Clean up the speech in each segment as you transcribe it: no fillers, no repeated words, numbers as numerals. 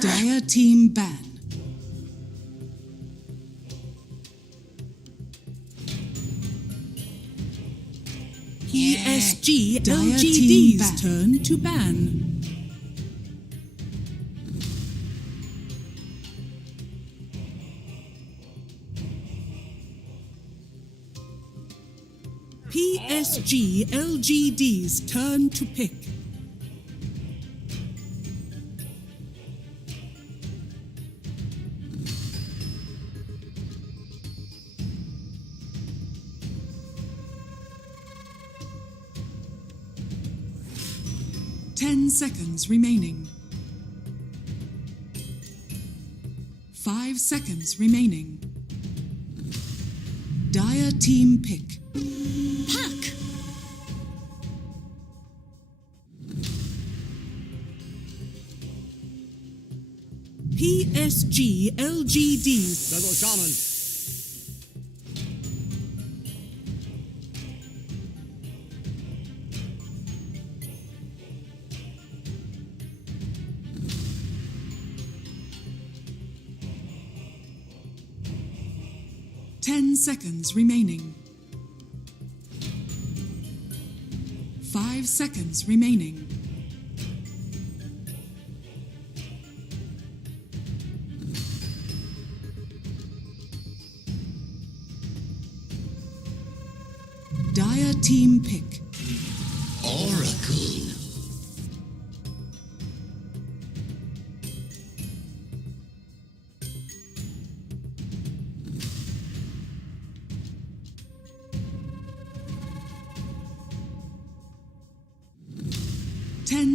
Dire team ban. PSG.LGD's turn to ban. PSG.LGD's turn to pick. Ten seconds remaining. 5 seconds remaining. Dire team pick. Puck. PSG.LGD's. Da go Shaman. Seconds remaining. 5 seconds remaining. Dire team pick. Oracle.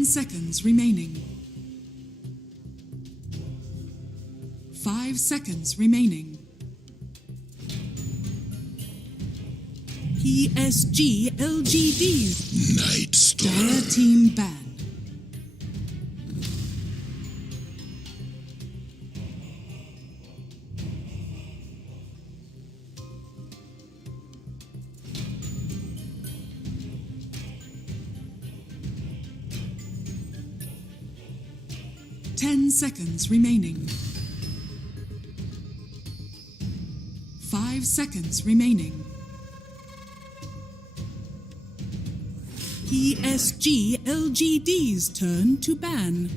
Seconds remaining. 5 seconds remaining. PSG.LGD. Night Star. Dire team ban. Seconds remaining. 5 seconds remaining. PSG.LGD's turn to ban.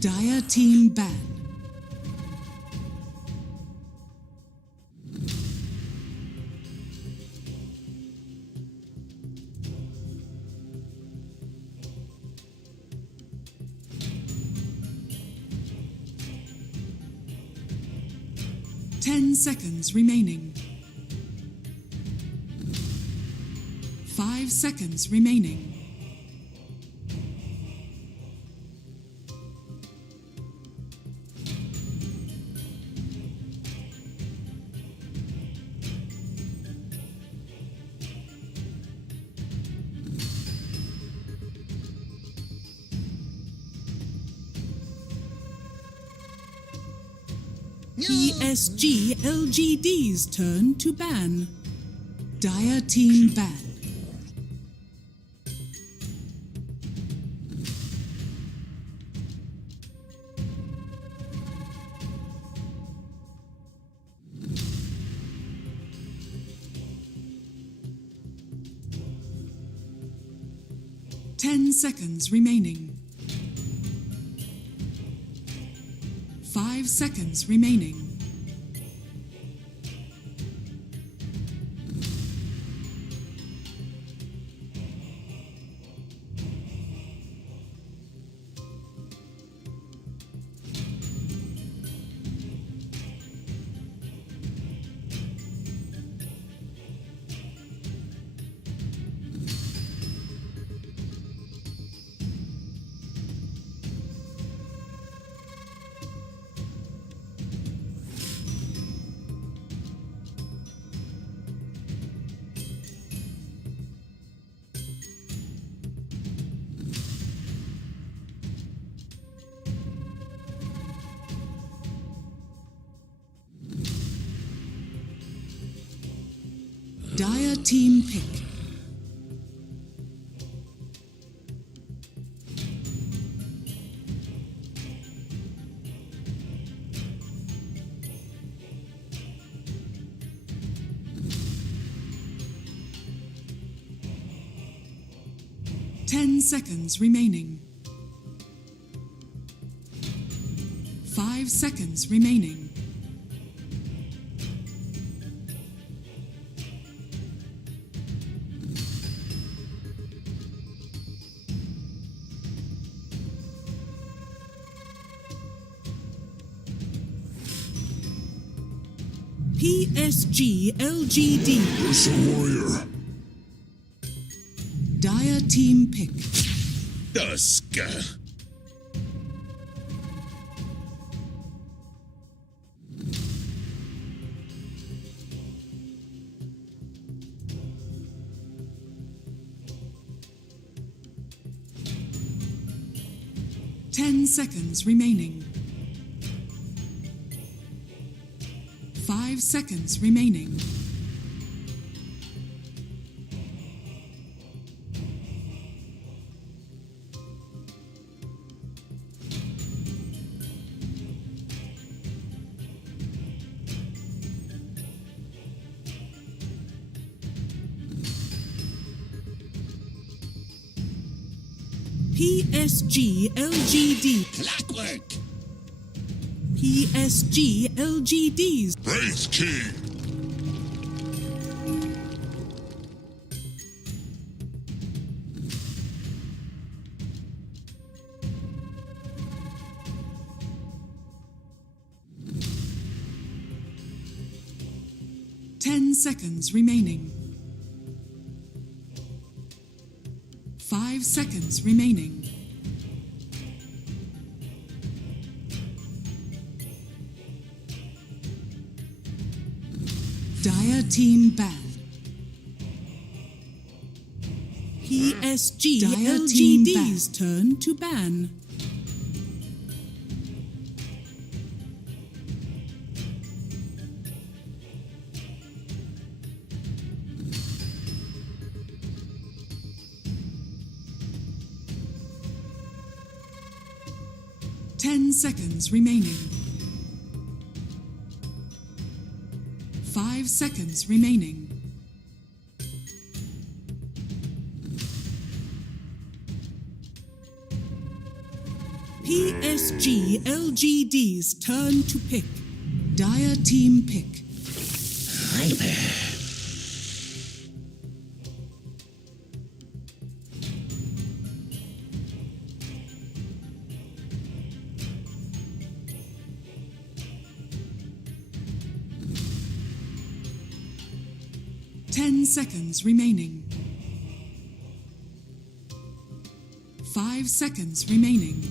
Dire team ban. Seconds remaining. 5 seconds remaining. PSG.LGD's turn to ban. Dire team ban. Seconds remaining. 5 seconds remaining. Dire team pick. 10 seconds remaining. 5 seconds remaining. PSG.LGD. Ursa Warrior. Dire team pick. Duska. Ten seconds remaining. 5 seconds remaining. PSG.LGD. Clockwork. PSG.LGD's Praise King. Ten seconds remaining. 5 seconds remaining. Dire team ban. PSG.LGD's turn to ban. Ten seconds remaining. 5 seconds remaining. PSG.LGD's turn to pick. Dire team pick. Hi there. Ten seconds remaining. 5 seconds remaining.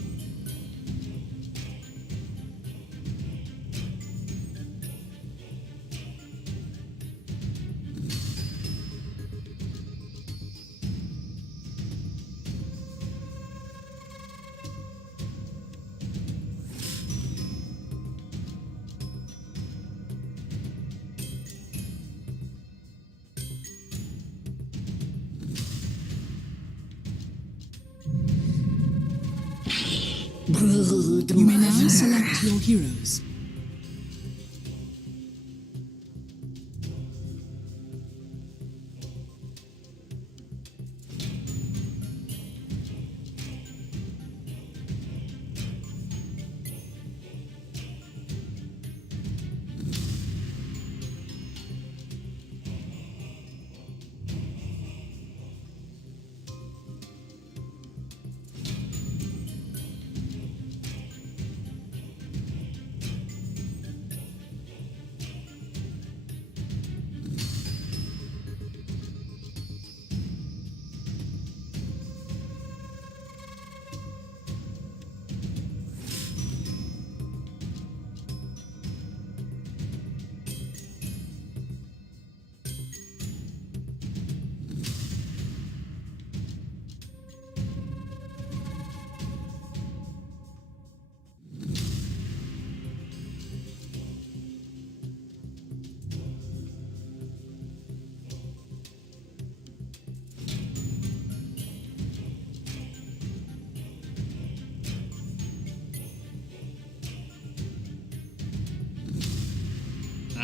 You may now select your heroes.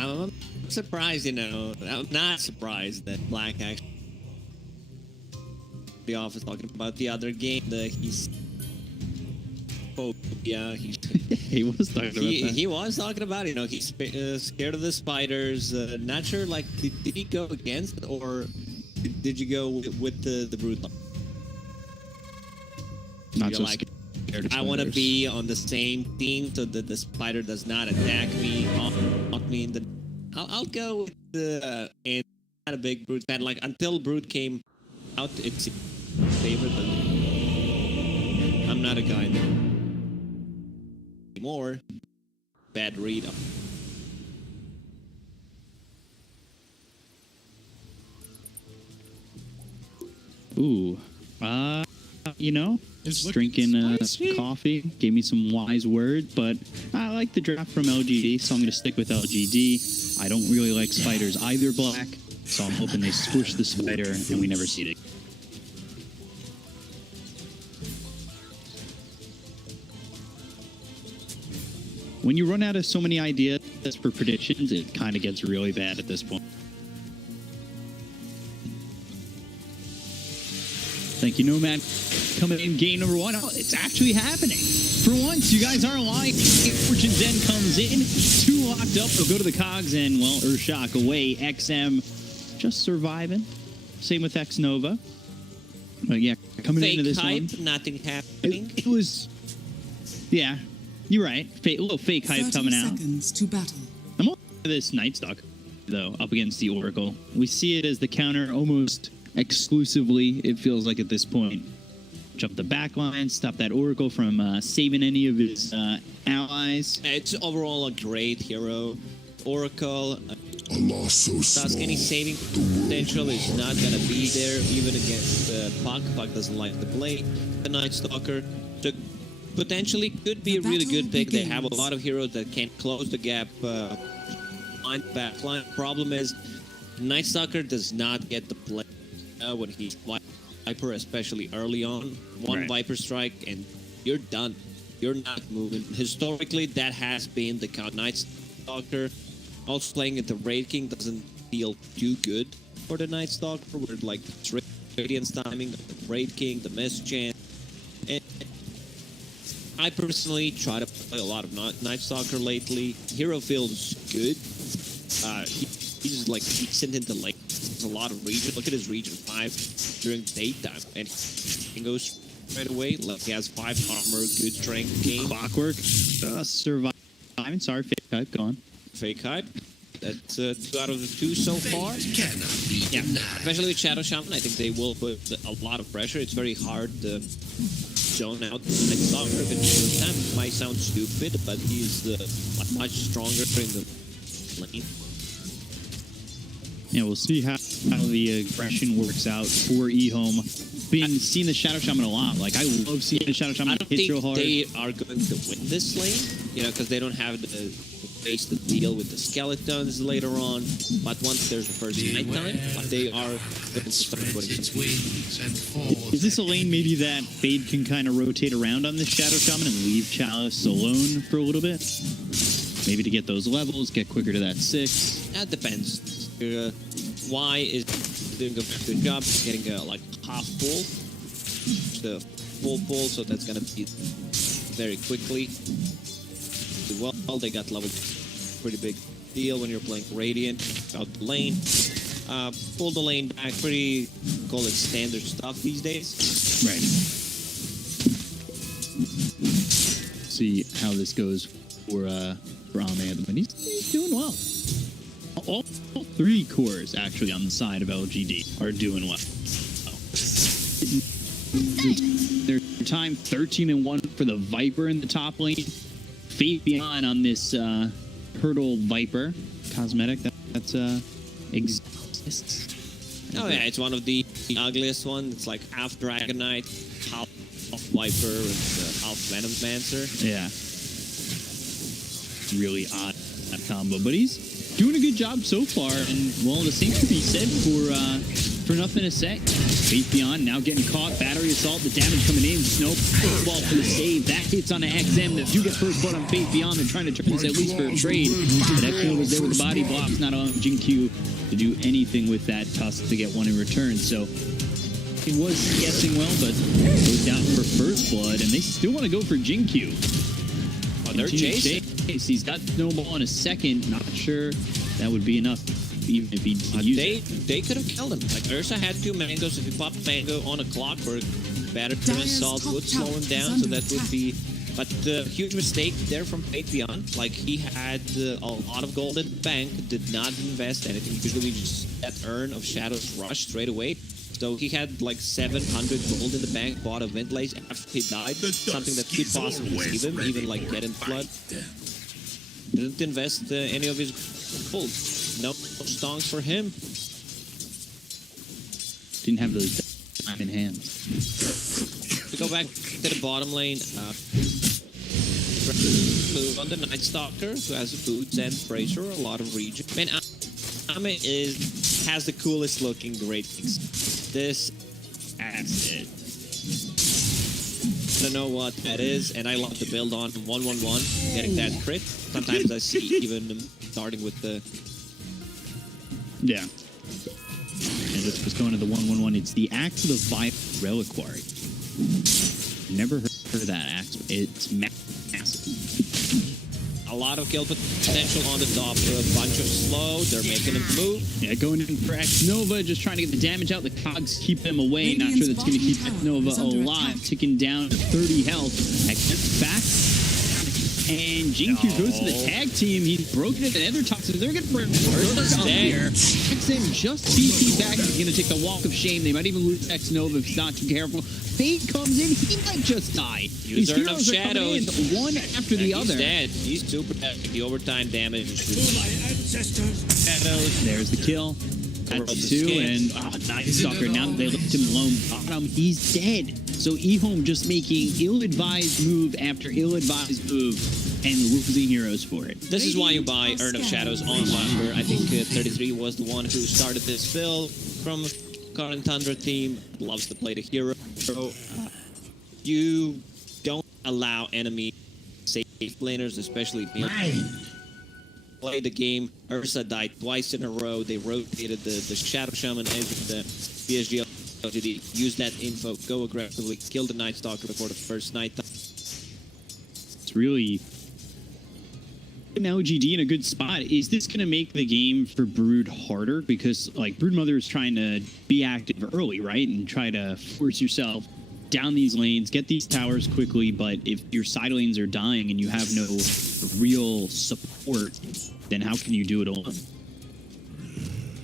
I'm surprised, I'm not surprised that Black actually. the office talking about the other game. He's yeah, he was talking about that. He was talking about it. You know, he's scared of the spiders. Not sure. Like, did he go against it, or did you go with the brute? Not so like, scared of I want to spiders. be on the same team so that the spider does not attack me, not me in the. I'll go with the and not a big brute fan. Like, until brute came out, it's favorite. But I'm not a guy anymore. Bad read. Ooh, you know, just drinking coffee gave me some wise words, but I like the draft from LGD, so I'm going to stick with LGD. I don't really like spiders either, Black, so I'm hoping they squish the spider and we never see it. When you run out of so many ideas for predictions, it kind of gets really bad at this point. Thank you, Nomad. Coming in game number 1. Oh, it's actually happening. For once, you guys aren't lying. Fortune Den comes in. 2 locked up. They'll go to the cogs and, well, Urshak away. XM just surviving. Same with X Nova. But yeah, coming into this hype, one. nothing happening. It was, yeah, you're right. A little fake hype 30 coming out. seconds to battle. I'm on this Night Stalk, though, up against the Oracle. We see it as the counter almost exclusively, it feels like at this point. Jump the back line, stop that Oracle from saving any of his allies. It's overall a great hero. Oracle, A loss so Sadowski small. saving potential is not going to be there even against Puck. Puck doesn't like to play the Night Stalker. So potentially could be a really good pick. They have a lot of heroes that can close the gap on the back line. Problem is, Night Stalker does not get the play when he's Viper, especially early on. One Right. Viper strike and you're done. You're not moving. Historically, that has been the count. Night Stalker also playing at the Raid King doesn't feel too good for the Night Stalker. We're like Radiance timing, the Raid King, the Miss Chance. And I personally try to play a lot of Night Stalker lately. Hero feels good. He's like decent into like a lot of region. Look at his region 5 during daytime, and he goes right away. Like he has 5 armor, good strength game. Clockwork, surviving. Sorry, fake hype, go on. Fake hype. That's 2 out of the 2 so far. Yeah, especially with Shadow Shaman, I think they will put a lot of pressure. It's very hard to zone out the Night Stalker. That might sound stupid, but he's much stronger in the lane. Yeah, we'll see how the aggression works out for EHOME. Been seeing the Shadow Shaman a lot. Like, I love seeing the Shadow Shaman I don't hit think real hard. they are going to win this lane, you know, because they don't have the space to deal with the skeletons later on. But once there's the first nighttime, they are going to start putting some. Is this a lane maybe that Fade can kind of rotate around on this Shadow Shaman and leave Chalice alone for a little bit? Maybe to get those levels, get quicker to that 6. That depends. Y is doing a good job. He's getting like half full, the full pull, so that's gonna be very quickly. Well, they got level, pretty big deal when you're playing Radiant out the lane. Pull the lane back, pretty call it standard stuff these days. Right. See how this goes for Ahmed, but he's doing well. All 3 cores actually on the side of LGD are doing well. Their time 13-1 for the Viper in the top lane. Fate Beyond on this Hurdle Viper cosmetic that's exists. Oh yeah, it's one of the ugliest ones. It's like half Dragonite, half Viper, and half Venommancer. Yeah. Really odd combo, but he's doing a good job so far, and well, the same could be said for Nothing to Say. Fate Beyond now getting caught, battery assault, the damage coming in, Snow, ball for the save, that hits on the XM, that do get first blood on Fate Beyond, they're trying to turn this at least for a trade, but XM was there with the body blocks, not allowing Jin Q to do anything with that tusk to get one in return, so He was guessing well, but goes down for first blood, and they still want to go for Jinkyu. Oh, they're chasing. He's got Snowball in a second. Not sure that would be enough, even if he used they could have killed him. Like, Ursa had 2 mangoes. If he popped mango on a clockwork, Battery Assault would slow him down, so that would be... But huge mistake there from Fate Beyond. Like, he had a lot of gold in the bank, did not invest anything. Usually just that urn of Shadow's Rush straight away. So he had like 700 gold in the bank, bought a Ventilator after he died. Something that could possibly save him, even like get in flood. Didn't invest any of his gold. No stonks for him. Didn't have those in hand. To go back to the bottom lane, on the Night Stalker, who has a boots and bracer, a lot of regen. Man, Ame has the coolest looking ratings. This acid. I don't know what that is, and I love to build on 1-1-1, getting that crit. Sometimes I see even starting with the... Yeah. And let's just go into the 1-1-1. It's the Axe of the Vibe Reliquary. Never heard of that axe. It's massive. A lot of kill potential on the top. A bunch of slow. They're making him move. Yeah, going in for X Nova, just trying to get the damage out. The cogs keep him away. Not sure that's going to keep X Nova alive. Ticking down to 30 health. X gets back. And Jinkyu goes to the tag team. He's broken it. The Nether Toxin. They're going to bring Ursa up here. XM just CC back. He's going to take the walk of shame. They might even lose X Nova if he's not too careful. Fate comes in. He might just die. These heroes are coming in one after the other. He's dead. He's super dead. The overtime damage. Shadows. There's the kill. That's 2. And Night Stalker. Now that they left him alone bottom, he's dead. So EHOME just making ill-advised move after ill-advised move and losing heroes for it. This is why you buy Urn of Shadows on Lumber. I think 33 was the one who started this build from current Tundra team. Loves to play the hero. You don't allow enemy safe laners, especially play the game. Ursa died twice in a row. They rotated the Shadow Shaman and the PSG.LGD. Use that info. Go aggressively. Kill the Night Stalker before the first night. It's really an LGD in a good spot. Is this going to make the game for Brood harder? Because like Broodmother is trying to be active early, right? And try to force yourself down these lanes, get these towers quickly. But if your side lanes are dying and you have no real support, then how can you do it alone?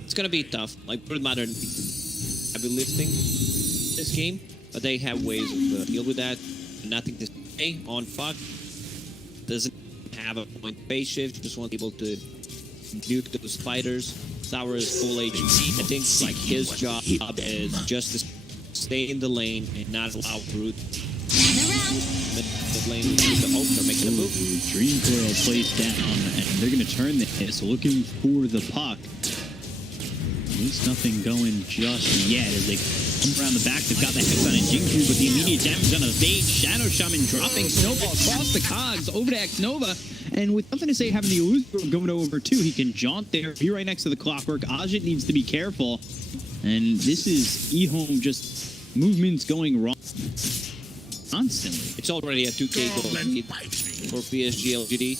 It's going to be tough. Like Broodmother heavy lifting this game, but they have ways of deal with that. Nothing to say on Fuck. Doesn't have a point phase shift, just want people to nuke those fighters. Tower is full HP. I think like his job is just to stay in the lane and not allow Brood. The lane they're making a move. Dream Coil placed down, and they're going to turn this, looking for the puck. At least nothing going just yet as they come around the back. They've got the Hex on a Jinkyu, but the immediate damage on a Fade. Shadow Shaman dropping Snowball across the cogs over to X Nova. And with nothing to say, having the illusion going over 2, he can jaunt there, be right next to the clockwork. Ajit needs to be careful. And this is EHOME just movements going wrong constantly. It's already a 2k goal lead for PSG.LGD.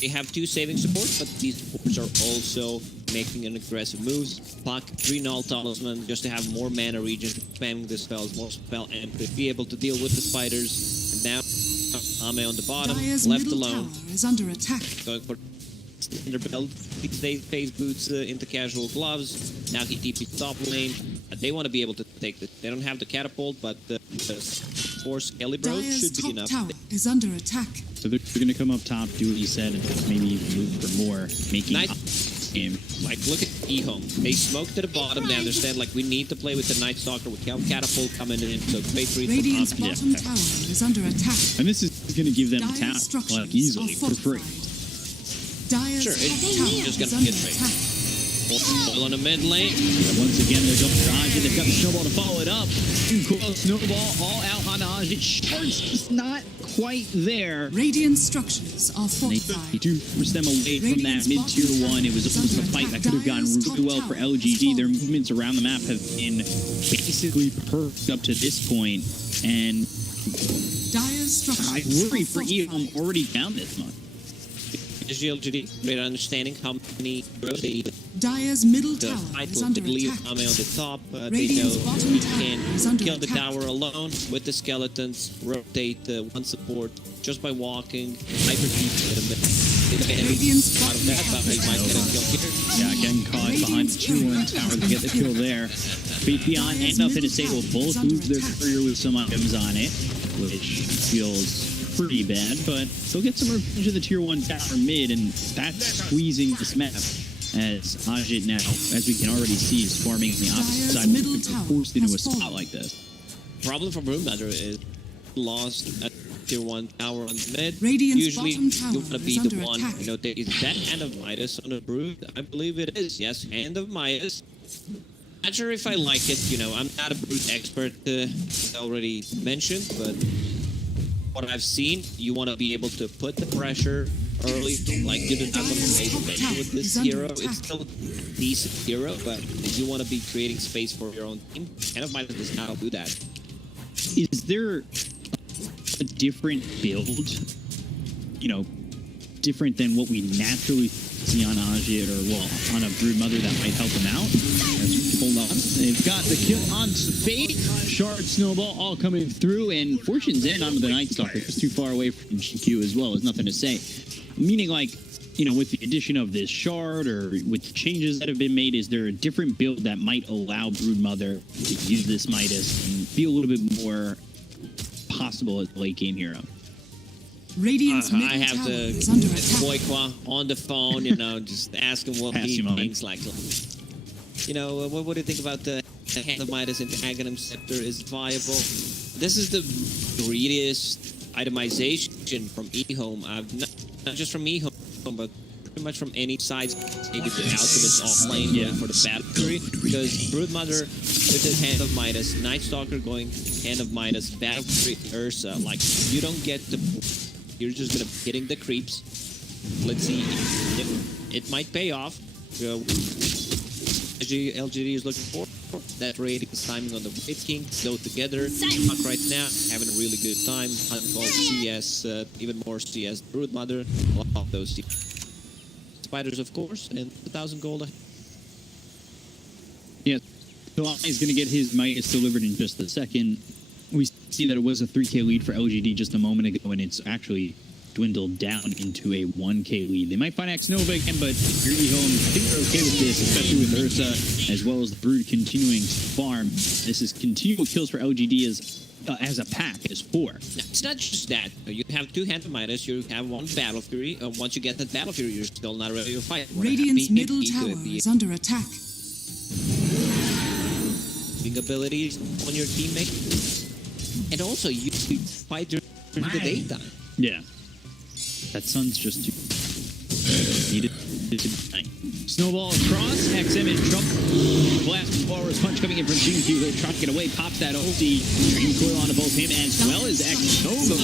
They have 2 saving supports, but these supports are also making an aggressive moves. Puck, 3 null talisman, just to have more mana regen, spamming the spells, more spell amp, to be able to deal with the spiders. And now, Ame on the bottom, left alone. Is under attack. Going for standard build. They face boots into casual gloves. Now he TP top lane. They want to be able to take this. They don't have the catapult, but the Force Calibro should be enough. Tower is under attack. So they're going to come up top, do what you said, and maybe even move for more, making game. Like, look at EHOME. They smoke to the bottom. They understand, like, we need to play with the Night Stalker. We have catapult coming in, so great read Radiant's from bottom tower is under attack. And this is going to give them the Dire's tap, like, easily, for free. Dire's Sure, top it's tower just is gonna under get traded. attack. Oil on the mid lane. And once again, they're going for Ajit. They've got the snowball to follow it up. Cool snowball all out on Ajit. Shards just not quite there. Radiant structures are They fortified. do force them away from that mid-tier one. It was almost a fight that could have gone really well for LGD. Their movements around the map have been basically perfect up to this point. And Dire's structures I worry for EHOME already down this much. PSG.LGD, great understanding how many they Dire's middle the tower fight is will under leave attack. Ame on the top. They know Radiant's bottom you tower can is under kill the attack. tower alone with the skeletons, rotate one support just by walking, hyper deep in the middle. Radiant's Out of that, but they might get a kill here. Yeah, getting caught behind the tier 1 tower to get the kill there. Faith Beyond and Nothing to Say will both lose their career with some items on it, which feels pretty bad, but they'll get some revenge of the tier 1 tower mid, and that's squeezing this map. As Ajit now, as we can already see, is farming on the opposite side, middle and tower forced into a has spot fallen. like this. Problem for Broodmother is lost at tier 1 tower on the mid. Radiant's Usually bottom tower you want to is be under the one, attack. you know, is that Hand of Midas on the Brood? I believe it is. Yes, Hand of Midas. Not sure if I like it, you know, I'm not a Brood expert, already mentioned, but what I've seen, you want to be able to put the pressure early, like you did not want to make it with this hero. It's still a decent hero, but if you want to be creating space for your own team, Hand of Midas does not do that. Is there a different build, you know, different than what we naturally see on Ajit or, well, on a Broodmother that might help him out? Hold on. They've got the kill on Fate. Shard, Snowball all coming through, and Fortune's End onto the Night Stalker. Just too far away from GQ as well. There's nothing to say. Meaning, like, you know, with the addition of this Shard or with the changes that have been made, is there a different build that might allow Broodmother to use this Midas and be a little bit more possible as a late game hero? Radiant's middle I have tower to is under get attack. Boykwa on the phone, you know, just ask him what Pass he him on. thinks. Like, you know, what do you think about the Hand of Midas and the Aghanim Scepter is viable? This is the greediest itemization from EHOME. I've not just from EHOME, but pretty much from any side. Maybe the ultimates offlane going for the battle fury, because Broodmother with his Hand of Midas, Night Stalker going Hand of Midas, Battle Fury, Ursa. Like, you don't get the. You're just gonna be hitting the creeps. Let's see if it might pay off. LGD is looking for that rating timing on the Wraith King. Go together. Fuck right now, having a really good time. Hunt CS, even more CS. Broodmother, a lot of those spiders, of course, and 1,000 gold. Yeah, so he's going to get his Midas delivered in just a second. We see that it was a 3K lead for LGD just a moment ago, and it's actually dwindled down into a 1K lead. They might find Axe Nova again, but here EHOME, I think they're okay with this, especially with Ursa, as well as the Brood continuing to farm. This is continual kills for LGD as a pack, as 4. It's not just that. You have 2 Hand of Midas, you have 1 Battle Fury. Once you get that Battle Fury, you're still not ready to fight. Radiant's middle tower is under attack. Abilities on your teammate, and also you fight during the daytime. Yeah. That sun's just too needed to night. Snowball across, XM in trouble. Blast forward punch coming in from GQ. They're trying to get away, pops that ulti. Dream coil onto both him as well as X Nova.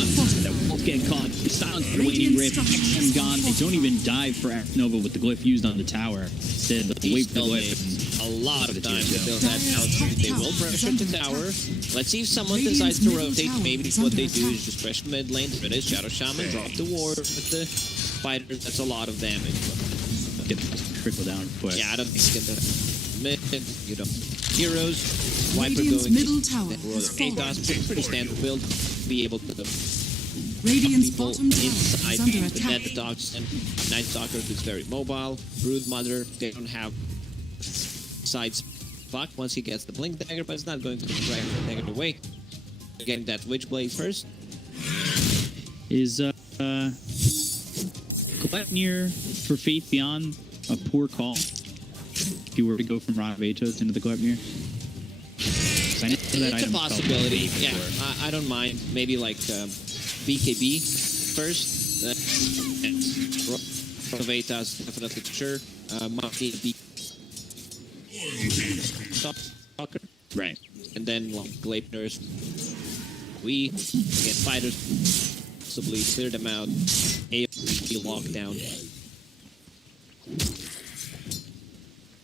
That won't get caught. Silence for the waiting rift. XM gone. They don't even dive for X Nova with the glyph used on the tower. Instead, they'll wait for the glyph. A lot of time to build that out. They will pressure the tower. Let's see if someone decides to rotate. Maybe what they do is just pressure mid lane. Finish Shadow Shaman, drop the ward with the spiders. That's a lot of damage. Get trickle down quick. Yeah, I don't think you can mid, you know, heroes. Viper Radiant's going middle tower has fallen. ATOS, pretty standard build. Be able to Radiant's people bottom tower inside is under the attack. Netodox and Night Stalker, who's very mobile. Broodmother, they don't have sides fuck once he gets the blink dagger, but it's not going to drag the dagger away. Getting that Witchblade first. Is Gleipnir for Faith Beyond a poor call? If you were to go from Ravatos into the Gleipnir? It's a possibility. Yeah, I don't mind. Maybe like BKB first. Ravatos definitely for sure. Might need to be soccer. Right. And then like Gleipners, we get fighters, possibly clear them out, AOE lockdown.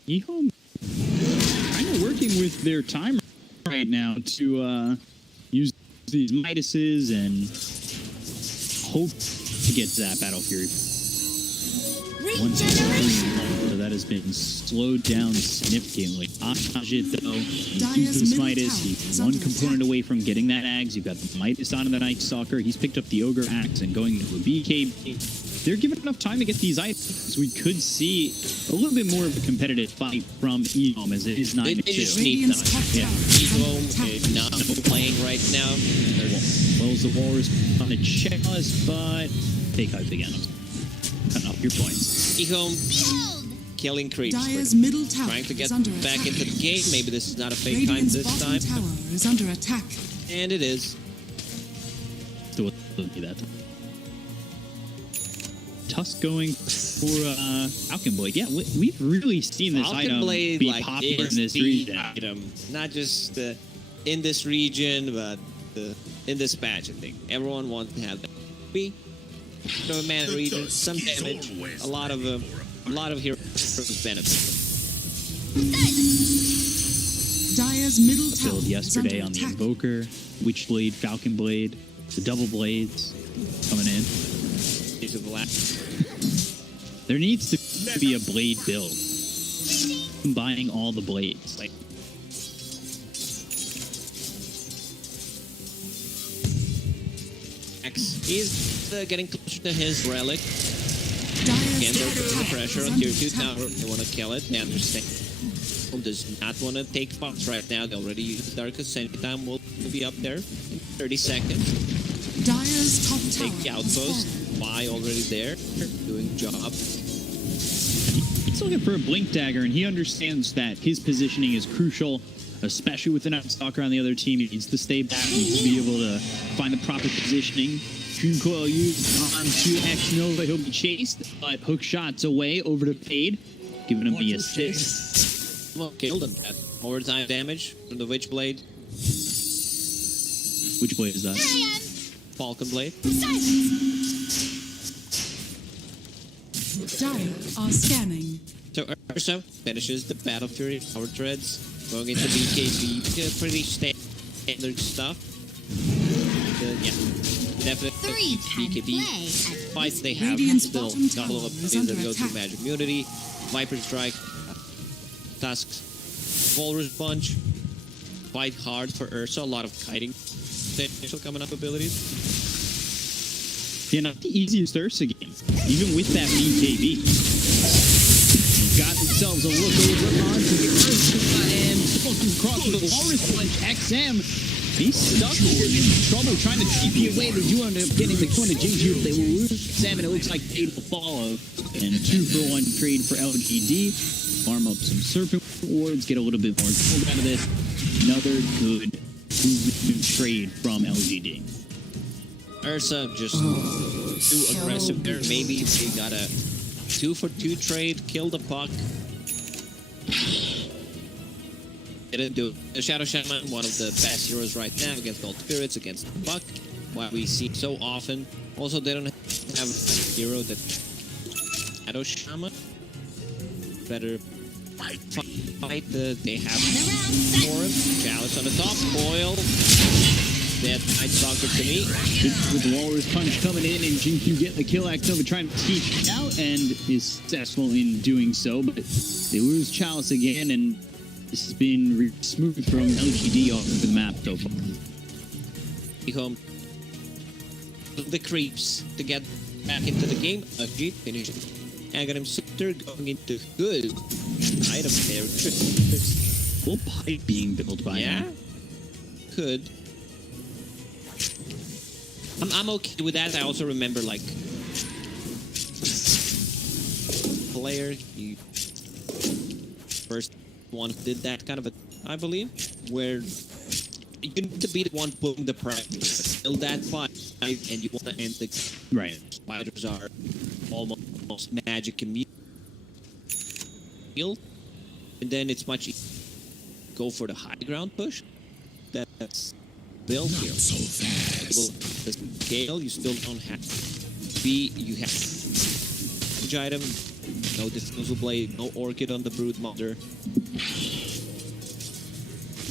EHOME kind of working with their timer right now to use these Midases and hope to get to that Battle Fury. Once so that has been slowed down significantly. Ajit, though, he used the Midas. He's one component away from getting that Axe. You've got the Midas on the Night Stalker. He's picked up the Ogre Axe and going into a BKB. They're given enough time to get these items. We could see a little bit more of a competitive fight from EHOME as it is 9-2. They just need time. Yeah. EHOME is not playing right now. Close the Walrus on the checklist, but take out again. Cutting off your points. EHOME killing creeps. Dire's middle tower Trying to get is under back attack. into the game. Maybe this is not a fake time Radiant's this bottom time. tower is under attack. And it is. So we'll do that. Tusk going for Falcon Blade. Yeah, we've really seen this Falcon item Blade, be like, popular is in this the region. item. Not just in this region, but in this patch, I think. Everyone wants to have that. No mana region, some damage, a lot of heroes benefit. Dire's middle tower Build is yesterday under on the attack. Invoker, Witch Blade, Falcon Blade, the double blades coming in. These are the last. There needs to be a blade build, combining all the blades. Like, X is getting closer to his relic. Dire's Again, they're top putting the tower pressure is on under tier 2 attack. tower. They want to kill it. They understand. Does not want to take spots right now. They already used the Darkest Sentry time. Will be up there in 30 seconds. Dire's top tower Take the is outpost. fallen. Why already there? Doing job. he's looking for a Blink Dagger, and he understands that his positioning is crucial, especially with the Night Stalker on the other team. He needs to stay back, he needs to be able to find the proper positioning. Dream Coil used on to X Nova. He'll be chased, but hook shots away over to Fade, giving him the assist. Well, killed him. That overtime damage from the Witch Blade. Which blade is that? Falcon Blade. Dire are scanning. So Ursa finishes the Battle Fury, Power Treads, going into BKB. Pretty standard stuff. Yeah, definitely BKB fights they have Radiant's still bottom double tower up is that under go through attack. Magic Immunity, Viper Strike, Tusks, Walrus Punch. Quite hard for Ursa. A lot of kiting potential coming up abilities. Yeah, not the easiest Ursa game, even with that BKB. Got themselves a look over onto the Ursa and looking across the Walrus Punch. XM, he's stuck here in trouble trying to TP away. They do end up getting the corner Jinju if they will lose. XM, and it looks like Fade will follow. And a 2-for-1 trade for LGD. Farm up some Serpent Wards, get a little bit more gold out of this. Another good trade from LGD. Ursa just too aggressive there. Maybe they got a 2-for-2 trade, kill the puck. Didn't do it. The Shadow Shaman, one of the best heroes right now against Gold Spirits, against the puck. What we see so often. Also, they don't have a hero that Shadow Shaman. Better fight they have for him. Chalice on the top. Coil. That Night Stalker to me. With the Walrus Punch coming in and Jinju getting the kill. Nova trying to teach it out and is successful in doing so, but they lose Chalice again, and this has been smooth from LGD off of the map so far. EHOME. The creeps to get back into the game. G finished. Aghanim Scepter going into good item there. Full pipe being built by Yeah, him. could. I'm okay with that. I also remember like player, he first one who did that kind of a, I believe, where you need to be the one putting the pressure, build that fight, and you want to end the Right. spiders are almost magic immune. and then it's much easier to go for the high ground push. That's built here. So fast. The scale, you still don't have B, you have item, no disposal blade, no orchid on the brood mother.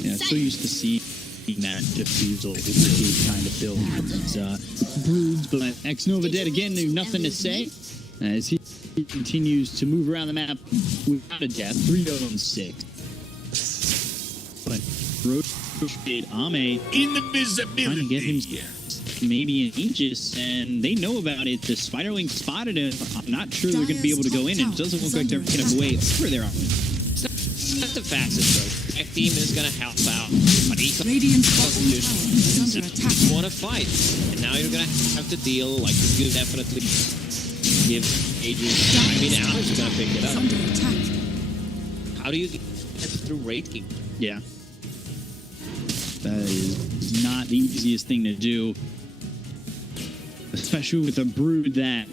Yeah, so used to see that diffusal kind of build these broods, but X-Nova dead again, there's nothing to say as he continues to move around the map without a death. 3-0-6. But rotate Ame Invisibility. trying to get him maybe an Aegis, and they know about it. The Spiderwing spotted him. I'm not sure they're going to be able to go in. It doesn't look like they're going to wait for their army. It's not the fastest approach. Tech team is going to help out, but he Radiant's bottom tower is under attack. want to fight, and now you're going to have to deal. Like, you definitely give Aegis. I mean, Alex is going to pick it Is up. under attack. How do you get through rating? Yeah. That is not the easiest thing to do, especially with a brood that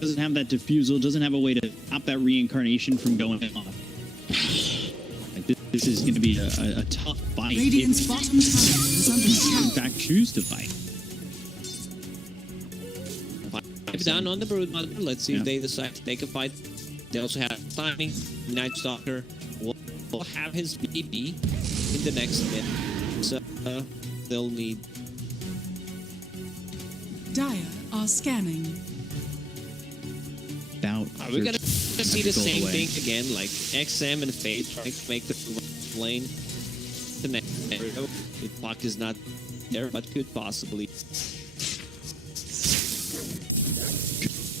doesn't have that diffusal, doesn't have a way to stop that reincarnation from going off. Like this is going to be a tough fight. Radiant's bottom tower is under In attack. fact, choose to fight. Five down on the brood mother. Let's see Yeah. if they decide to take a fight. They also have timing. Night Stalker will have his BB in the next minute. So they'll need. Dire are scanning. About Are we gonna see the same away. thing again? Like XM and Fate trying to make the lane. The next the puck is not there, but could possibly.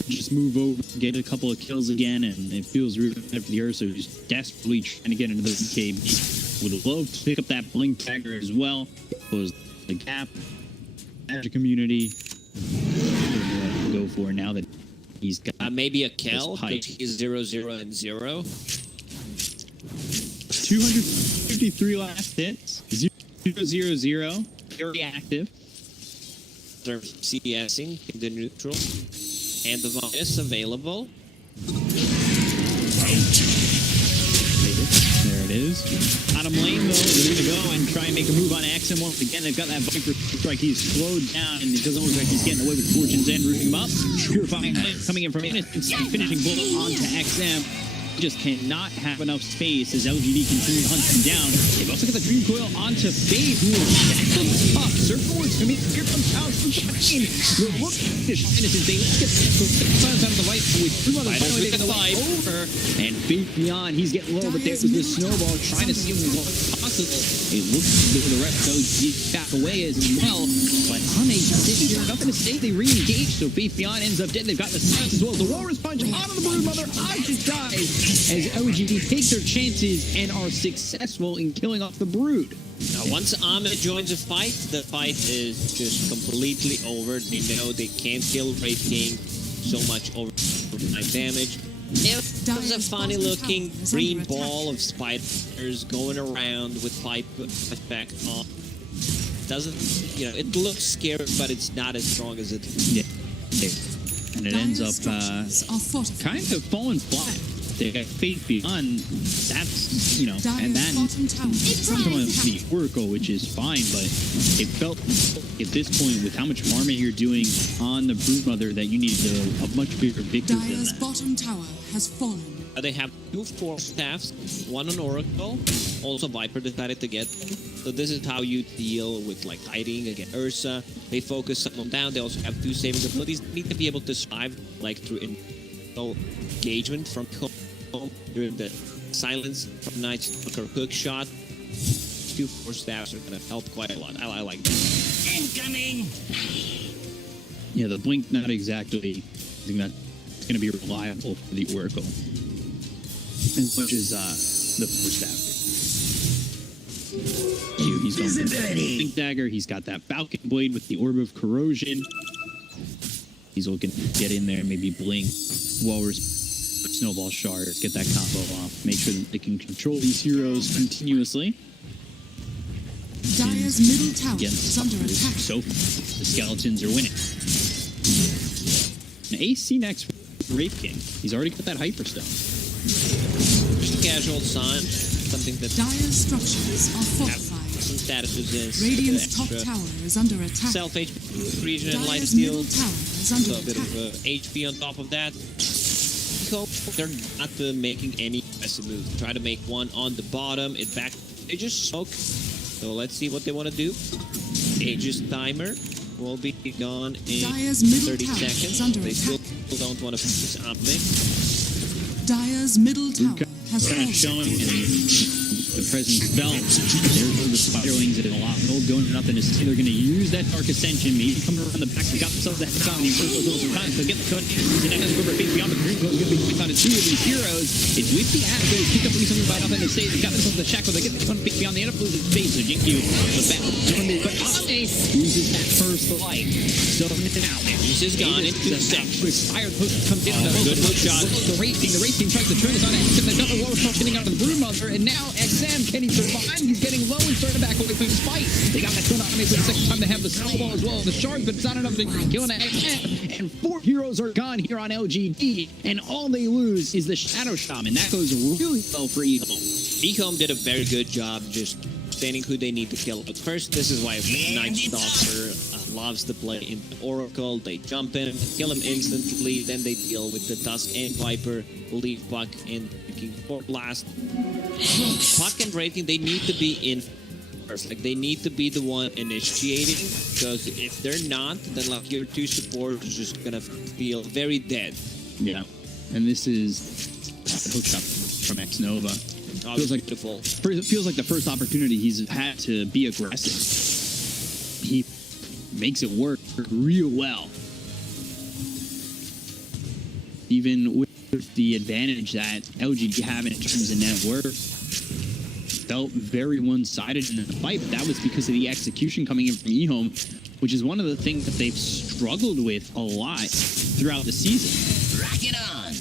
Just move over, get a couple of kills again, and it feels really bad for the Ursa, who's desperately trying to get into the BKB. Would love to pick up that Blink Dagger as well. Close the gap. Magic community. Go for now that he's got Maybe a kill. This pipe. He's 0-0 and 0. 253 last hits. 0-0-0. Very active. They're CSing in the neutral. And the bonus available. There it is. Bottom lane, though, they're going to go and try and make a move on XM once again. They've got that Viper strike. He's slowed down, and it doesn't look like he's getting away with Fortune's End, rooting him up. Purifying coming in from Innocence, finishing bullet onto XM. Just cannot have enough space as LGD continue to hunt him down. They've also got the Dream Coil onto Fade, who is actually tough. Surfboard's coming. Here comes House from behind. They're looking to Innocence. They get the signs out of the right with two others finally taking the light over. And Fade beyond. He's getting low, but there's the snowball trying to see what's possible. It looks as though the rest of LGD back away as well. But Ame City, nothing to say. They re-engage, so Fade beyond ends up dead. They've got the silence as well. The Walrus Punch onto the Brood Mother. Aja dies. As LGD take their chances and are successful in killing off the Brood. Now, once Ahmed joins the fight is just completely over. They know they can't kill Wraith King. So much overnight damage. It was a funny looking green ball of spiders going around with pipe effect on. Doesn't, it looks scary, but it's not as strong as it. Yeah. And it ends up kind of falling flat. They got Faith Beyond. That's, and that the Oracle, which is fine, but it felt at this point with how much armor you're doing on the Broodmother that you needed a much bigger victory than Dire's that. bottom tower has fallen. They have 2 Force Staffs, 1 on Oracle. Also, Viper decided to get. So this is how you deal with hiding against Ursa. They focus someone down. They also have 2 saving abilities. They need to be able to survive through engagement from home during the silence from Night Stalker hook shot. 2 Force Staffs are going to help quite a lot. I like that. Incoming. Yeah, the Blink not exactly something that's going to be reliable for the Oracle. As much as the Force Staff. He's going for the Blink Dagger. He's got that Falcon Blade with the Orb of Corrosion. He's looking to get in there, maybe Blink, Walrus, Snowball Shards, get that combo off. Make sure that they can control these heroes continuously. Dire's middle tower Against is under attack. so far, the Skeletons are winning. An AC next for Wraith King. He's already got that Hyperstone. casual sign, something that Dire's structures are fortified. some statuses is Radiant's top extra tower is under attack. self HP region and life Dire's steal. middle tower is under So a bit attack. of HP on top of that. Hope they're not making any aggressive moves. Try to make one on the bottom. It back. They just smoke. So let's see what they want to do. Aegis timer will be gone in Dire's middle 30 tower seconds. is under They attack. still don't want to focus on me. Dire's middle tower has Kind fallen. of showing the presence felt. There's the spider wings and a lot of gold going up, and they're going to use that Dark Ascension. Maybe coming around the back. They got themselves that down. The first those times to get the cut. And then go over face beyond the green. Going to be on two of these heroes. It's with the Aster. Pick up something by nothing to say. They got themselves the shackle. They get the cut beyond the end of losing space. So Jinkyu, the battle. But Ame loses that first life. So now This is gone into the section. Fire comes in. Good hook shot. The race team tries to turn it on XM. They got the water getting out of the Broodmother, and now XM, can he survive? He's getting low and starting to back away from his fight. They got that turn on for the second time. They have the snowball as well. The shark, but it's not enough to kill an XM. And 4 heroes are gone here on LGD, and all they lose is the Shadow Shaman. That goes really well for EHOME. EHOME did a very good job just understanding who they need to kill. But first, this is why Night Stalker loves to play in Oracle. They jump in, kill him instantly, then they deal with the Tusk and Viper, leave Puck in for blast. Puck and Rating, they need to be in first. Like, they need to be the one initiating, because if they're not, then like your two supports are just gonna feel very dead. Yeah. And this is a hook shot from X Nova. Feels like Beautiful. Feels like the first opportunity he's had to be aggressive. He makes it work real well. Even with the advantage that LGD have in terms of net worth, felt very one-sided in the fight, but that was because of the execution coming in from EHOME, which is one of the things that they've struggled with a lot throughout the season. Rock it on.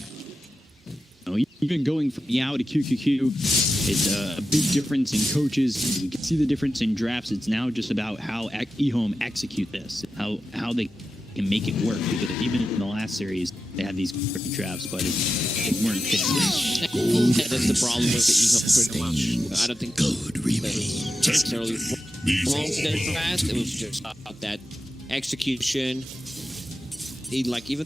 Even going from Yao to QQQ, it's a big difference in coaches. You can see the difference in drafts. It's now just about how EHOME execute this, how they can make it work. Because even in the last series, they had these great drafts, but they weren't fitting. Yeah, that's the problem with the EHOME pretty much. I don't think necessarily wrong their draft. It was just about that execution. Even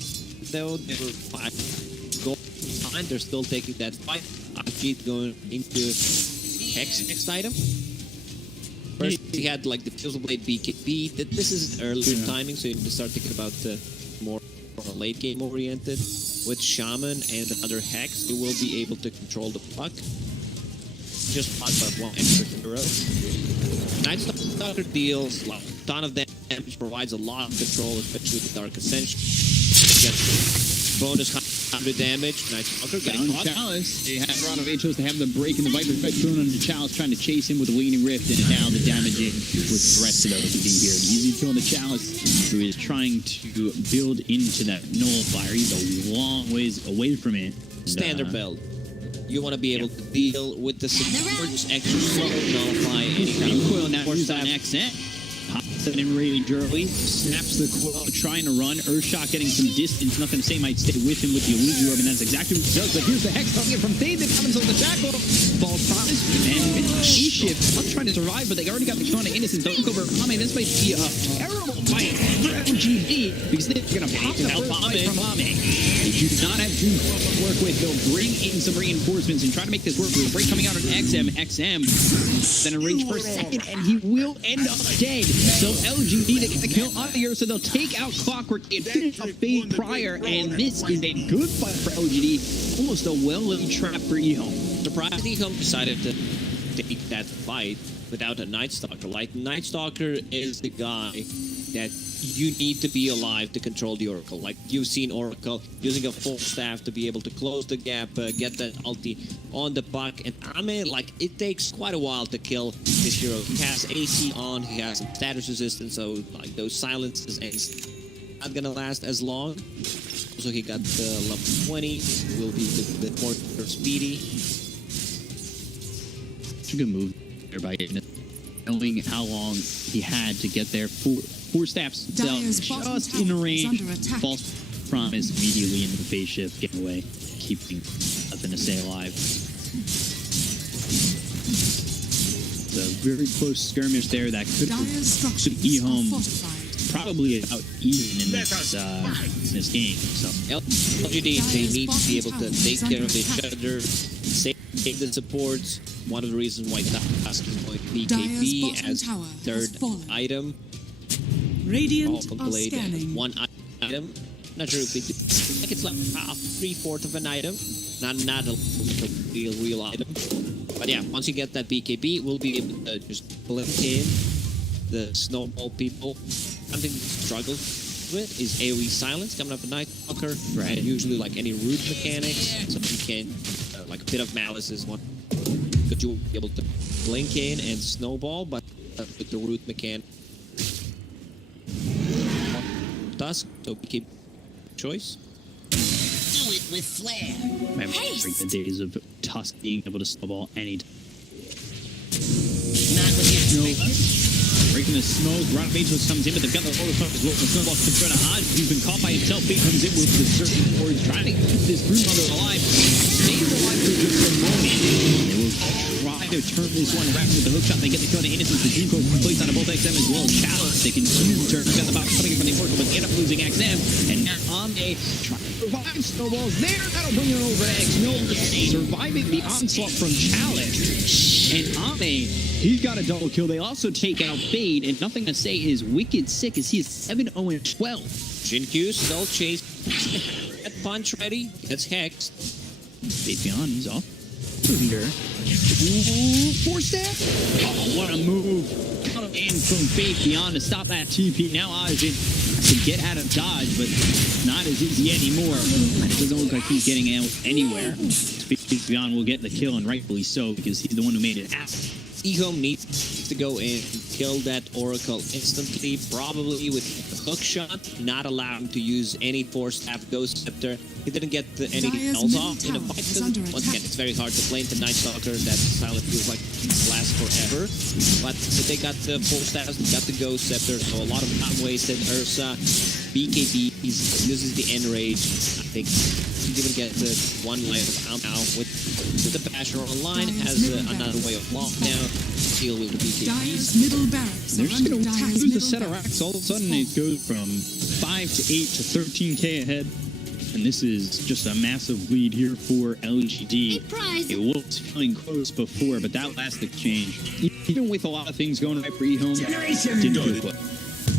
though they were 5 goals behind, they're still taking that fight. Ajit going into Hex next item. First, he had like the Fusil Blade BKB. This is earlier timing, so you need to start thinking about more late game oriented. With Shaman and another Hex, you will be able to control the puck. Just by one extra hero. Night Stalker deals a ton of damage, provides a lot of control, especially with the Dark Ascension. Gets bonus 100 damage. Night Stalker getting caught. Chalice. They had Toronto chose to have the break in the Viper Fed thrown under Chalice, trying to chase him with a Leaning Rift, and now the damaging with the rest of LGD here. Easy killing the Chalice, who is trying to build into that Nullifier. He's a long ways away from it. Standard build. You want to be able to deal with the supports, extra slow, nullify any kind of coil now used on XN. Pops it in really early, snaps the coil, trying to run. Earthshot getting some distance. Nothing to say might stay with him with the Illusion Orb, and that's exactly what he does. But here's the Hex coming in from Thade. They got themselves the shackle. False promise. And E-Shift. I'm trying to survive, but they already got the Corona Innocence. Don't go over Ame. This might be a terrible fight for LGD, because they're going to pop the first fight from Ame. They do not have June to work with. They'll bring in some reinforcements and try to make this work. With a break coming out on XM. Then a range for a second, and he will end up dead. So LGD, they get the kill on the Ursa. They'll take out Clockwork and finish off Fade prior, and this is a good fight for LGD. Almost a well-laid trap for EHOME. Surprised EHOME decided to take that fight without a Night Stalker. Like, Night Stalker is the guy that you need to be alive to control the Oracle. Like, you've seen Oracle using a full staff to be able to close the gap, get that ulti on the puck. And Ame, like, it takes quite a while to kill this hero. He has AC on, he has some status resistance, so like those silences and not gonna last as long. Also, he got level 20, will be a bit more speedy. It's a good move there by Ignis, knowing how long he had to get there. Four staffs Dire's just bottom in tower is range. under attack. False promise immediately into the phase shift, getting away, keeping nothing to stay alive. very close skirmish there that could Dire's structures are EHOME fortified. probably about even in this game. So LGD, they need to be able to take care of each other, save the supports. One of the reasons why Task is going BKB as third item. Radiant All are played as scanning. one item. Not sure if it, I think it's like half, 3/4 of an item. Not a real item. But yeah, once you get that BKB, we'll be able to just blink in the snowball people. Something to struggle with is AoE silence coming up a Night Stalker. Right. And usually like any root mechanics, so you can like a bit of malice is one. But you'll be able to blink in and snowball, but with the root mechanic. Dusk, so BKB choice. Do it with flair. remember the days of Tusk being able to snowball anytime. Not what you expected. Breaking the smoke, Rodmages comes in, but they've got the roller smoke as well. The snowball comes from Hodge, who's been caught by himself. Big comes in with the surging forwards, trying to keep this broodmother alive. Stay alive for just a moment. They will try to turn this one around with the hook shot. They get the kill to Innocence. The Dream Coat placed on both XM as well as Chalice. They continue to turn. Got the box coming in from the Oracle, but they end up losing XM. And now Ame trying to revive snowballs there. That'll bring her over to X-Nova, surviving the onslaught from Chalice. And Ame, he's got a double kill. They also take out Fade, and nothing to say is wicked sick as he is 7-0-12. Jinq still chase. That punch ready. Gets hexed. Davion, he's off. Here. Ooh, four step. Oh, what a move. Coming in from Davion to stop that TP. Now Ajin has to get out of dodge, but not as easy anymore. It doesn't look like he's getting out anywhere. Davion will get the kill, and rightfully so, because he's the one who made it happen. EHOME needs to go in and kill that Oracle instantly, probably with a hook shot, not allow him to use any Force Staff Ghost Scepter. He didn't get anything else off in a fight. Once again, it's very hard to play into Night Stalker. That silent feels like it lasts forever. But they got the Force Staffs, they got the Ghost Scepter, so a lot of time wasted. Ursa, BKB, he uses the Enrage. I think he even get the one layer of now with the Basher online, has another way of lockdown. Deal with the Dire's BKBs. middle barracks They're are just under going to Dire's lose a middle set of barracks. racks. All of a sudden, it goes from 5 to 8 to 13k ahead. And this is just a massive lead here for LGD. Prize. It was feeling close before, but that last exchange, even with a lot of things going right for EHOME, didn't feel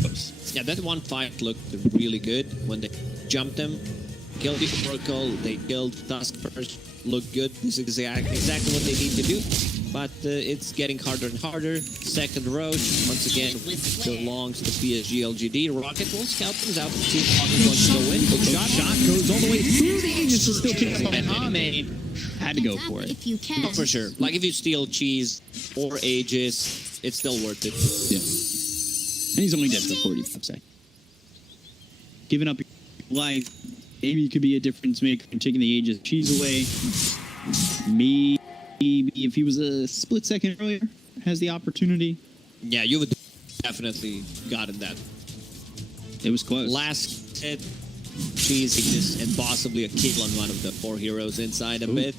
close. Yeah, that one fight looked really good when they jumped them. Killed the Oracle, they killed Tusk first. Looked good. This is exactly what they need to do. But it's getting harder and harder. Second Roach, once again, belongs to PSG.LGD. Rocket will scout things out to see if Rocket wants to go in. Hook shot Goes all the way through the Aegis to still kick up, and Ame had to go for it. If you can. for sure. Like if you steal Cheese or Aegis, it's still worth it. Yeah. And he's only dead for 45 seconds. Giving up your life, maybe it could be a difference maker from taking the Aegis Cheese away. Maybe if he was a split second earlier, has the opportunity. Yeah, you would definitely gotten that. It was close. Last hit, Cheese, Aegis, and possibly a kill on one of the 4 heroes inside a bit.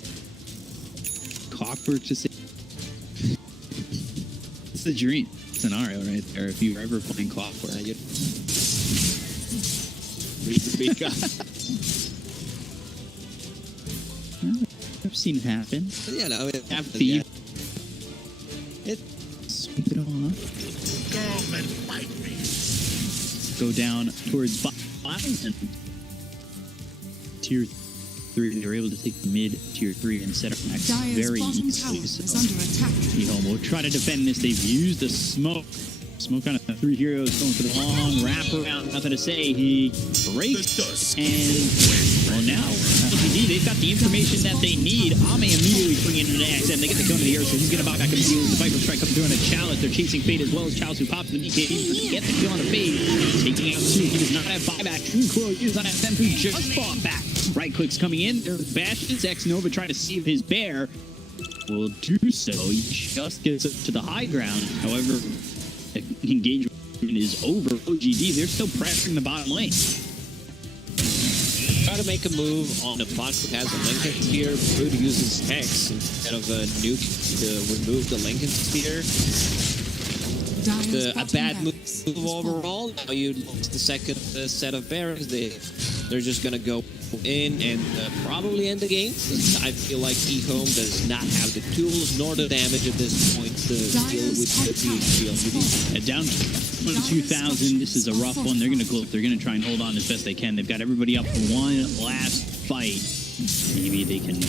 Cockburg to say. It's the dream scenario right there if you were ever playing Clockwork. I've seen it happen. Yeah, no, it happens. Thief. Yeah. Sweep it all up. Come and fight me. Go down towards bottom. And tier 3, they were able to take the mid tier 3 and set up max Dire's very bottom easily. tower So is under attack. EHOME will try to defend this. They've used the smoke. Smoke on 3 heroes going for the long wrap around. Nothing to say. He breaks. And, well, now, LGD, they've got the information that they need. Ame immediately bringing into the XM. They get the kill into the air, so he's going to bob back up the heels. The Viper Strike coming through on a Chalice. They're chasing Fade as well as Chalice, who pops the BKB. Get the kill on a Fade. Taking out 2. He does not have buyback. True Coil used on XM, who just fought back. Right clicks coming in. There's Bashes. X-Nova trying to save his bear. Will do so. He just gets up to the high ground. However, engagement is over. OGD, they're still pressuring the bottom lane. try to make a move on a Puck who has a Lincoln Sphere. Brood uses Hex instead of a Nuke to remove the Lincoln Sphere. A bad move overall. Now you lost the second set of barracks. They're just gonna go in and probably end the game. I feel like EHOME does not have the tools nor the damage at this point to deal with the PSG.LGD. Down 22,000. This is a rough one. They're gonna go. They're gonna try and hold on as best they can. They've got everybody up for one last fight. Maybe they can come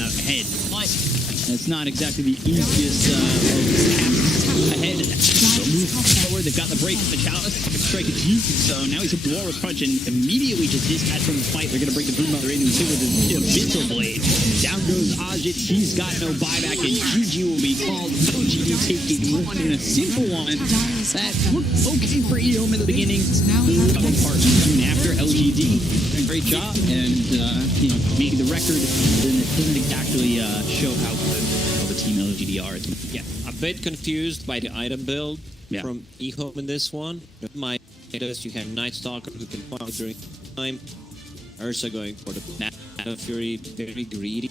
out ahead. But that's not exactly the easiest of ahead. So move forward. They've got the break of the chalice. Strike is used. So now he's hit the Walrus Punch and immediately just dispatched from the fight. They're going to break the Broodmother in with the Abyssal Blade. Down goes Ajit. He's got no buyback, and GG will be called. GG taking one in a simple one. That looked okay for EHOME in the beginning. Couple parts soon after. LGD did a great job, and you know, making the record doesn't exactly show how good of a team LGD are. Yeah, a bit confused by the item build from EHOME in this one. My you have Night Stalker who can farm during time. Ursa going for the Battle Fury, very greedy.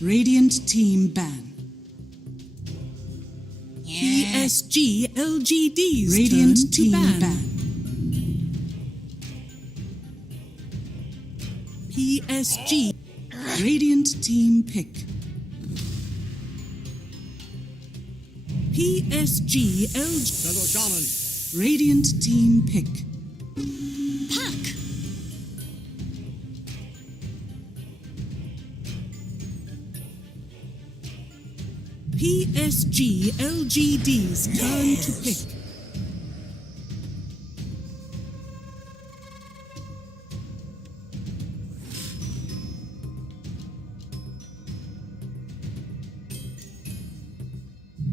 Radiant team ban. PSG.LGD's Radiant turn to team ban. PSG. Radiant team pick. PSG.LG. Radiant team pick. Puck. PSG.LGD's turn to pick.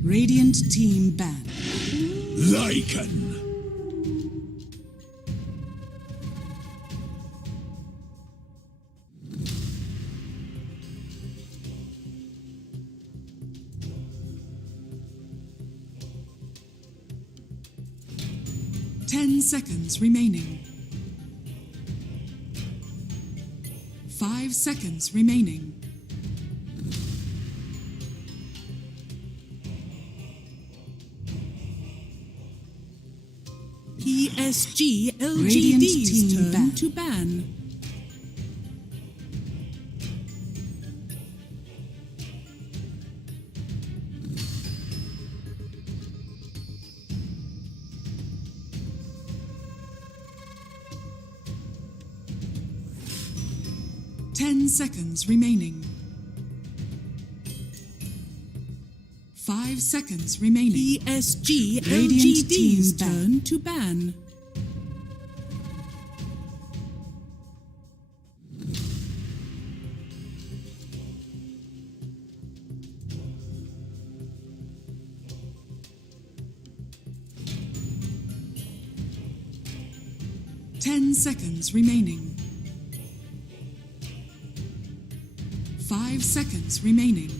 Radiant team ban. Lycan. 10 seconds remaining. 5 seconds remaining. PSG.LGD's turn ban. to ban. Ten seconds remaining. 5 seconds remaining. PSG.LGD's turn to ban. Ten seconds remaining. 5 seconds remaining.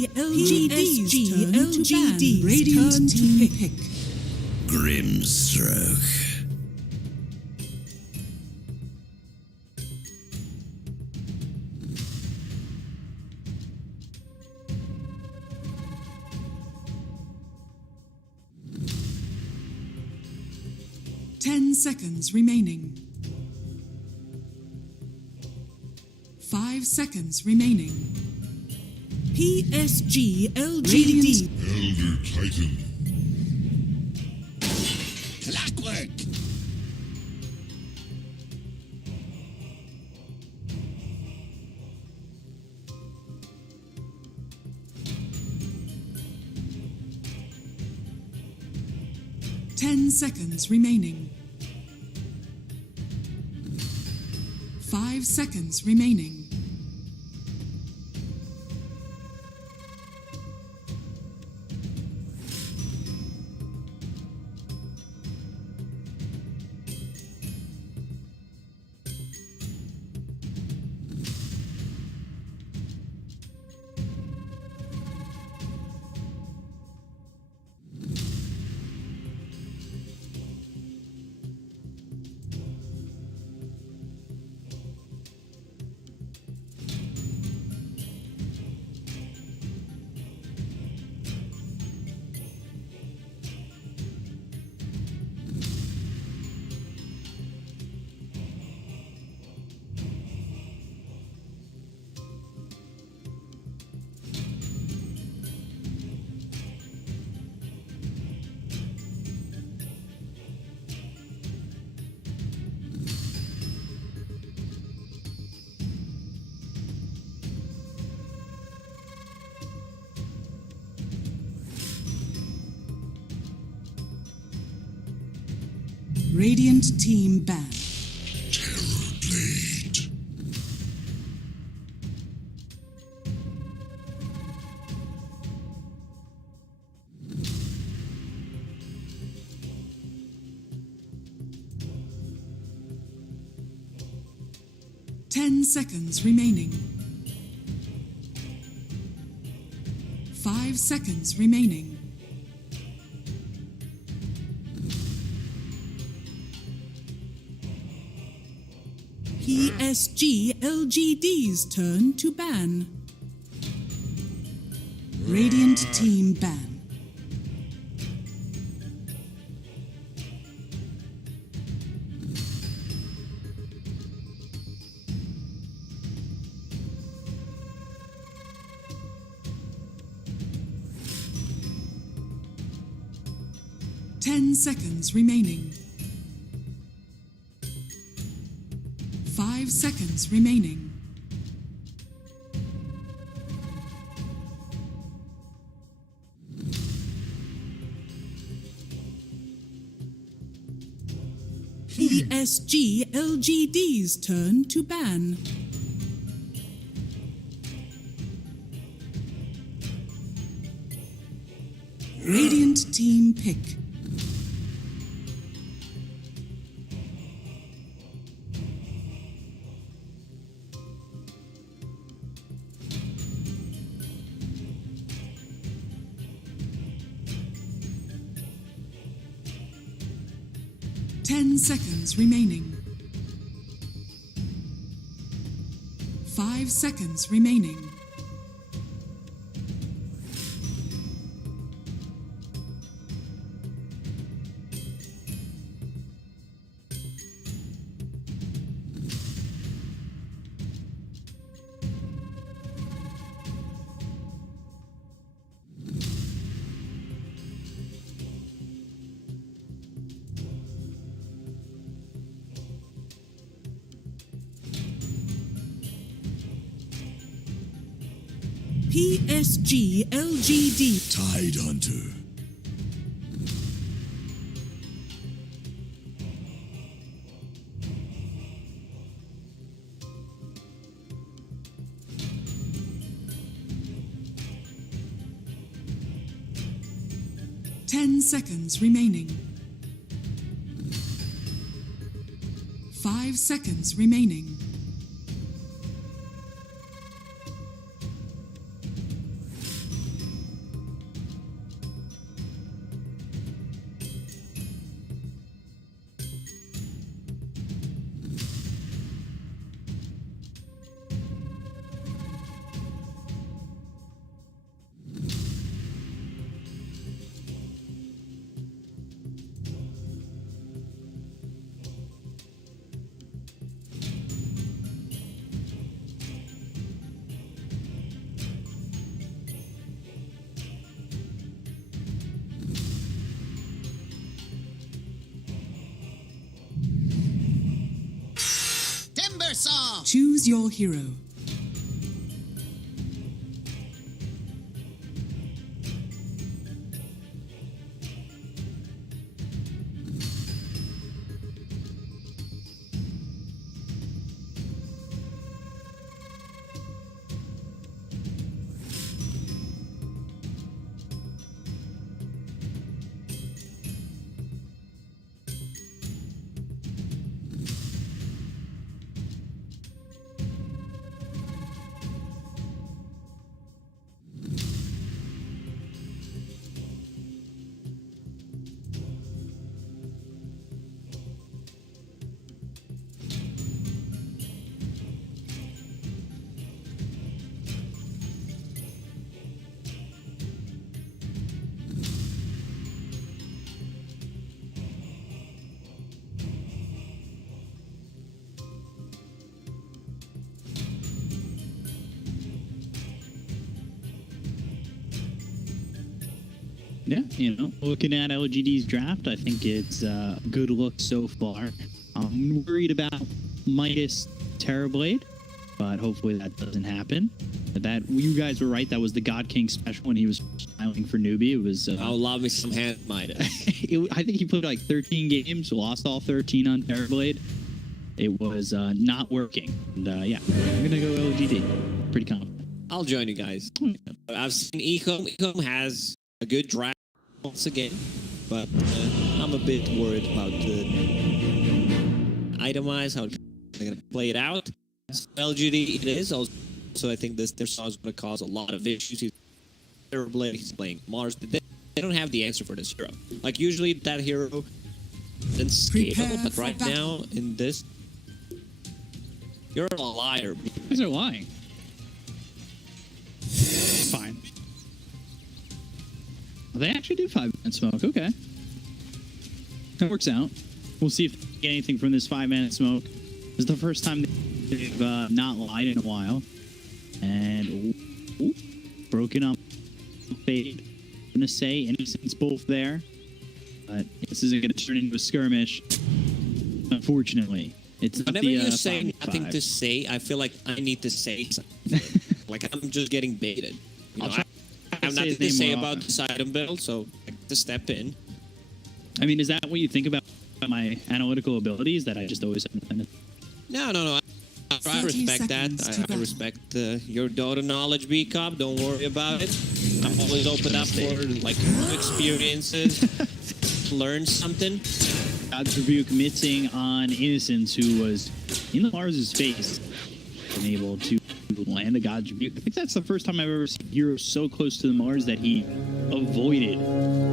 PSG.LGD's turn to ban. Radiant team pick. Grimstroke. Ten seconds remaining. 5 seconds remaining. PSG.LGD. Elder Titan. Clockwork. Ten seconds remaining. 5 seconds remaining. Radiant team banned. Terror Blade. Ten seconds remaining. 5 seconds remaining. PSG.LGD's turn to ban. Radiant team ban. Ten seconds remaining. 5 seconds remaining. PSG.LGD's turn to ban. Radiant team pick. Ten seconds remaining. 5 seconds remaining. PSG.LGD. Tidehunter. Ten seconds remaining. 5 seconds remaining. Timbersaw! Choose your hero. Yeah, you know, looking at LGD's draft, I think it's a good look so far. I'm worried about Midas Terrorblade, but hopefully that doesn't happen. That you guys were right. That was the God King special when he was smiling for newbie. It was. I'll love me some hand Midas. I think he played like 13 games, lost all 13 on Terrorblade. It was not working. And yeah, I'm gonna go LGD. Pretty confident. I'll join you guys. I've seen EHOME. EHOME has a good draft once again, but I'm a bit worried about the itemize, how they're going to play it out. LGD it is. Also, I think their song is going to cause a lot of issues. He's playing Mars. They don't have the answer for this hero. Like, usually that hero isn't scalable, but right now, in this, you're a liar. You guys are lying. Fine. Well, they actually do 5-minute smoke. Okay. That works out. We'll see if they get anything from this 5-minute smoke. This is the first time they've not lied in a while. And ooh, broken up fade. I'm going to say Innocence both there. But this isn't going to turn into a skirmish. Unfortunately. It's whenever you say nothing to say, I feel like I need to say something. Like I'm just getting baited. You know, I have nothing to say about this item build, so I have to step in. I mean, is that what you think about my analytical abilities? That I just always have nothing to... No. I respect that. I respect your Dota knowledge, B-Cop. Don't worry about it. I'm always open up for like new experiences. Learn something. God's Rebuke missing on Innocence, who was in the Mars' face, and able to land a God's Rebuke. I think that's the first time I've ever seen a hero so close to the Mars that he avoided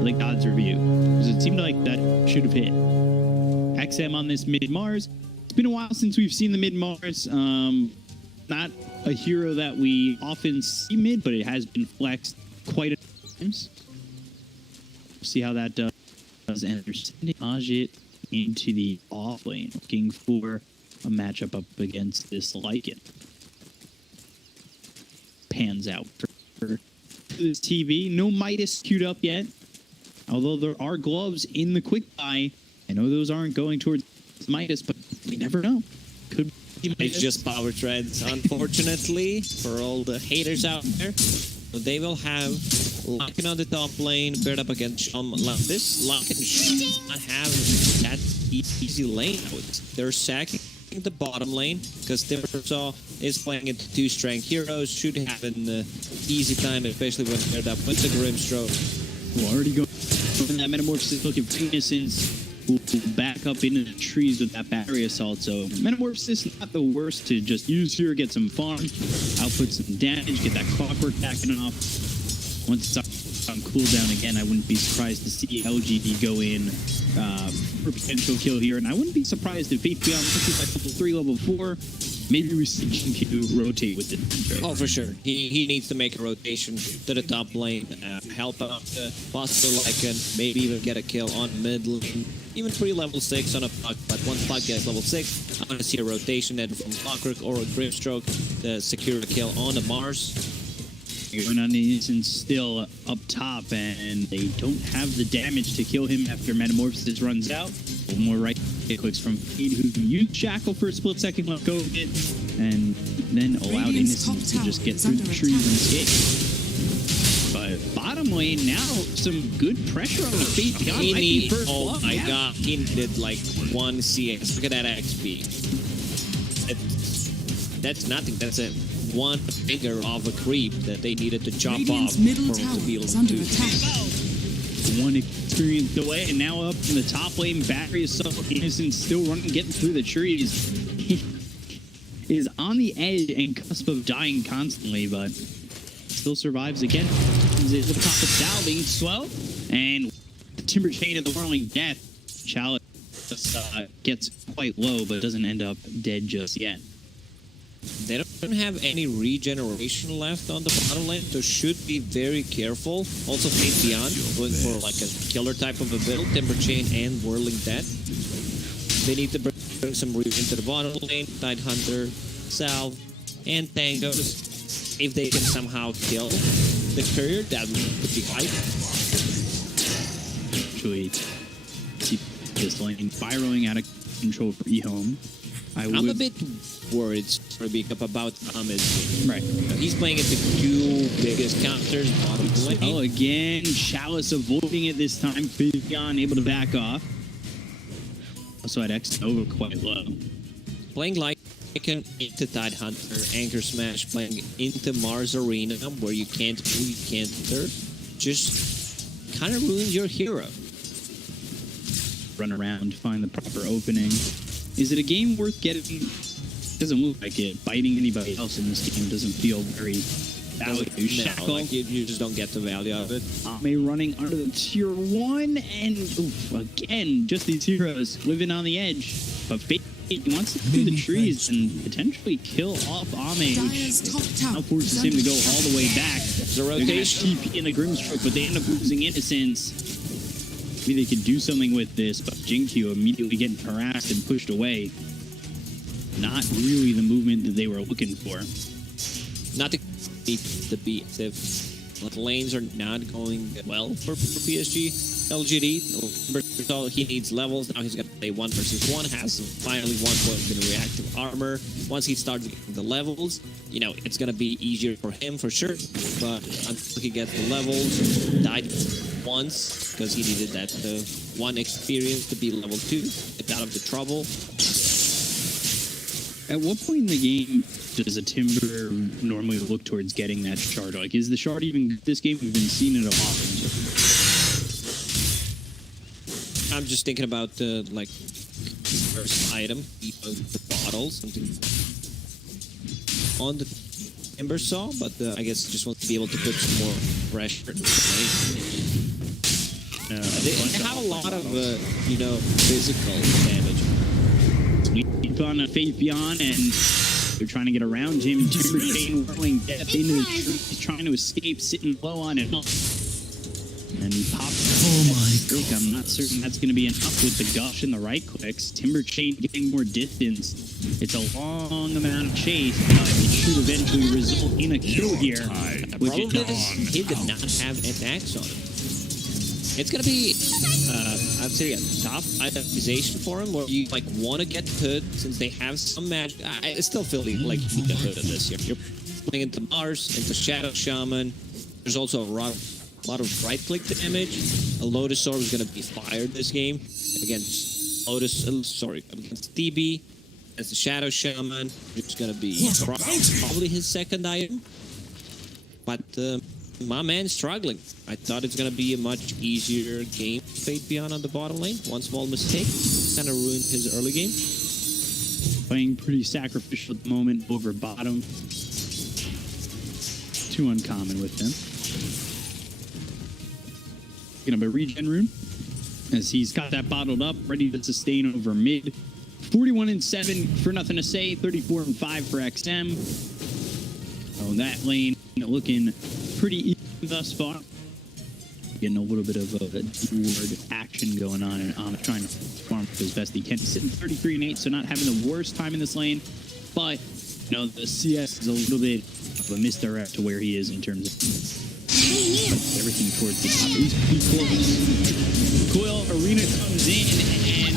the God's Rebuke. Because it seemed like that should have hit. XM on this mid-Mars. It's been a while since we've seen the mid-Mars. Not a hero that we often see mid, but it has been flexed quite a few times. See how that does. And they're sending Ajit into the off lane, looking for a matchup up against this Lycan. Pans out for this TV. No Midas queued up yet. Although there are gloves in the quick buy. I know those aren't going towards Midas, but we never know. Could be Midas. It's just power treads, unfortunately, for all the haters out there. So they will have Lycan on the top lane, paired up against this Lycan should not have that easy lane out. They're sacking the bottom lane because Timbersaw is playing into 2 strength heroes, should have an easy time, especially when paired up with the Grimstroke. We'll already go in that Metamorphosis looking for Innocence. We'll back up into the trees with that battery assault. So Metamorphosis not the worst to just use here, get some farm, output some damage, get that clockwork backing off. Once it's on cooldown again, I wouldn't be surprised to see LGD go in for potential kill here. And I wouldn't be surprised if Faith Beyond pushes like level 3, level 4. Maybe we see GQ rotate with it. Oh, for sure. He needs to make a rotation to the top lane, help out possible Lycan, maybe even get a kill on mid lane. Even pre-level 6 on a Puck, but once Puck gets level 6, I want to see a rotation either from Clockwork or a Grimstroke to secure a kill on the Mars. Going on Innocence still up top, and they don't have the damage to kill him after Metamorphosis runs out. One more right clicks from Feed, who can use Shackle for a split second, let go of it, and then allowed Innocence to just get through the trees and escape. But bottom lane now, some good pressure on the Faith Beyond. Oh my god, he did like 1 CS. Look at that XP. That's nothing. That's a 1 finger of a creep that they needed to chop off middle for tower to be able is to under do. attack. 1 experience delay, and now up in the top lane, battery assault. Innocence still running, getting through the trees. He is on the edge and cusp of dying constantly, but still survives again. He's at the top of Dow being slow, and the Timber Chain of the Whirling Death. Chalice gets quite low, but doesn't end up dead just yet. They don't have any regeneration left on the bottom lane, so should be very careful. Also, Faith Beyond, going for like a killer type of a build, Timber Chain and Whirling Death. They need to bring some regen into the bottom lane, Tidehunter, Salve, and Tangos. If they can somehow kill the courier, that would be hype. actually keep this lane spiraling out of control for EHOME. I'm a bit worried for Big Up about Ahmed's game. Right. He's playing at the two biggest counters bottom lane. Oh, again, Chalice avoiding it this time. Fabian able to back off. Also had X over quite low. Playing like an into Tide Hunter, Anchor Smash, playing into Mars Arena where you can't move, you can't serve. Just kind of ruins your hero. Run around, find the proper opening. Is it a game worth getting? Doesn't look like it. Biting anybody else in this game doesn't feel very value. No, like you just don't get the value of it. Ame running under the tier 1, and oof, again, just these heroes living on the edge. But Fate wants to through the trees and potentially kill off Ame, Dire's top tower now forces him to go all the way back. It's a rotation. Keep in a Grimstroke, but they end up losing Innocence. Maybe they could do something with this, but Jinkyu immediately getting harassed and pushed away. Not really the movement that they were looking for. Not to beat the beats if the lanes are not going well for PSG.LGD. He needs levels. Now he's going to play 1 versus 1. Has finally 1 point in reactive armor. Once he starts getting the levels, you know, it's going to be easier for him for sure. But until he gets the levels, died once because he needed that 1 experience to be level 2. Get out of the trouble. At what point in the game does a Timber normally look towards getting that shard? Like, is the shard even this game? We've been seeing it a lot. I'm just thinking about like first item, the bottle, something on the Timber Saw, but I guess just want to be able to put some more pressure. They have a lot of you know, physical damage. Sweep on a Fabian, and they're trying to get around him. Timber Chain whirling death into the tree. He's trying to escape, sitting low on it. And he pops. Oh my God. I'm not certain that's going to be enough with the gush and the right clicks. Timber Chain getting more distance. It's a long amount of chase, but it should eventually result in a kill here. The problem is he did not have attacks on him. It's going to be, I'd say, a tough itemization for him, where you like want to get put since they have some magic. I still feel like you get put in this year. You're playing into Mars, into Shadow Shaman. There's also a lot of right-click damage. A Lotus Orb is going to be fired this game against against DB. As the Shadow Shaman, it's going to be probably his second item. But my man's struggling. I thought it's going to be a much easier game. Fate Beyond on the bottom lane. One small mistake kind of ruined his early game. Playing pretty sacrificial at the moment over bottom. Too uncommon with them. Picking up a regen rune as he's got that bottled up, ready to sustain over mid. 41-7 for nothing to say. 34-5 for XM. Oh, that lane looking pretty even thus far. Getting a little bit of a dual action going on, and I'm trying to farm as best he can. He's sitting 33-8, so not having the worst time in this lane. But, you know, the CS is a little bit of a misdirect to where he is in terms of everything towards the top. He's Coil Arena comes in, and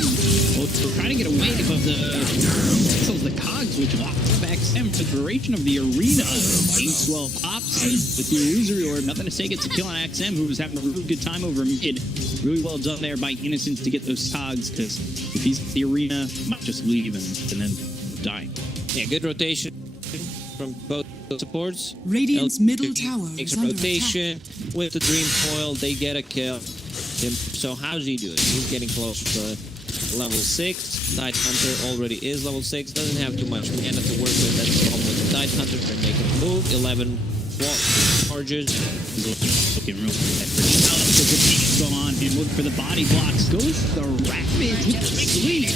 well, we're trying to get away, but the cogs, which locked up XM for the duration of the arena. Ainswell pops with the illusory orb. Nothing to say, gets a kill on XM, who was having a really good time over mid. Really well done there by Innocence to get those cogs, because if he's at the arena, he might just leave and then die. Yeah, good rotation from both supports. Radiant's middle tower makes is a under rotation with the Dream Coil. They get a kill. So how's he doing? He's getting close to level 6. Tide Hunter already is level 6. Doesn't have too much mana to work with. That's the problem with the Tide Hunter. They're making a move. 11 charges. He's looking real bad for Chalice. The rotations go on and look for the body blocks. Goes the rapid hit lead.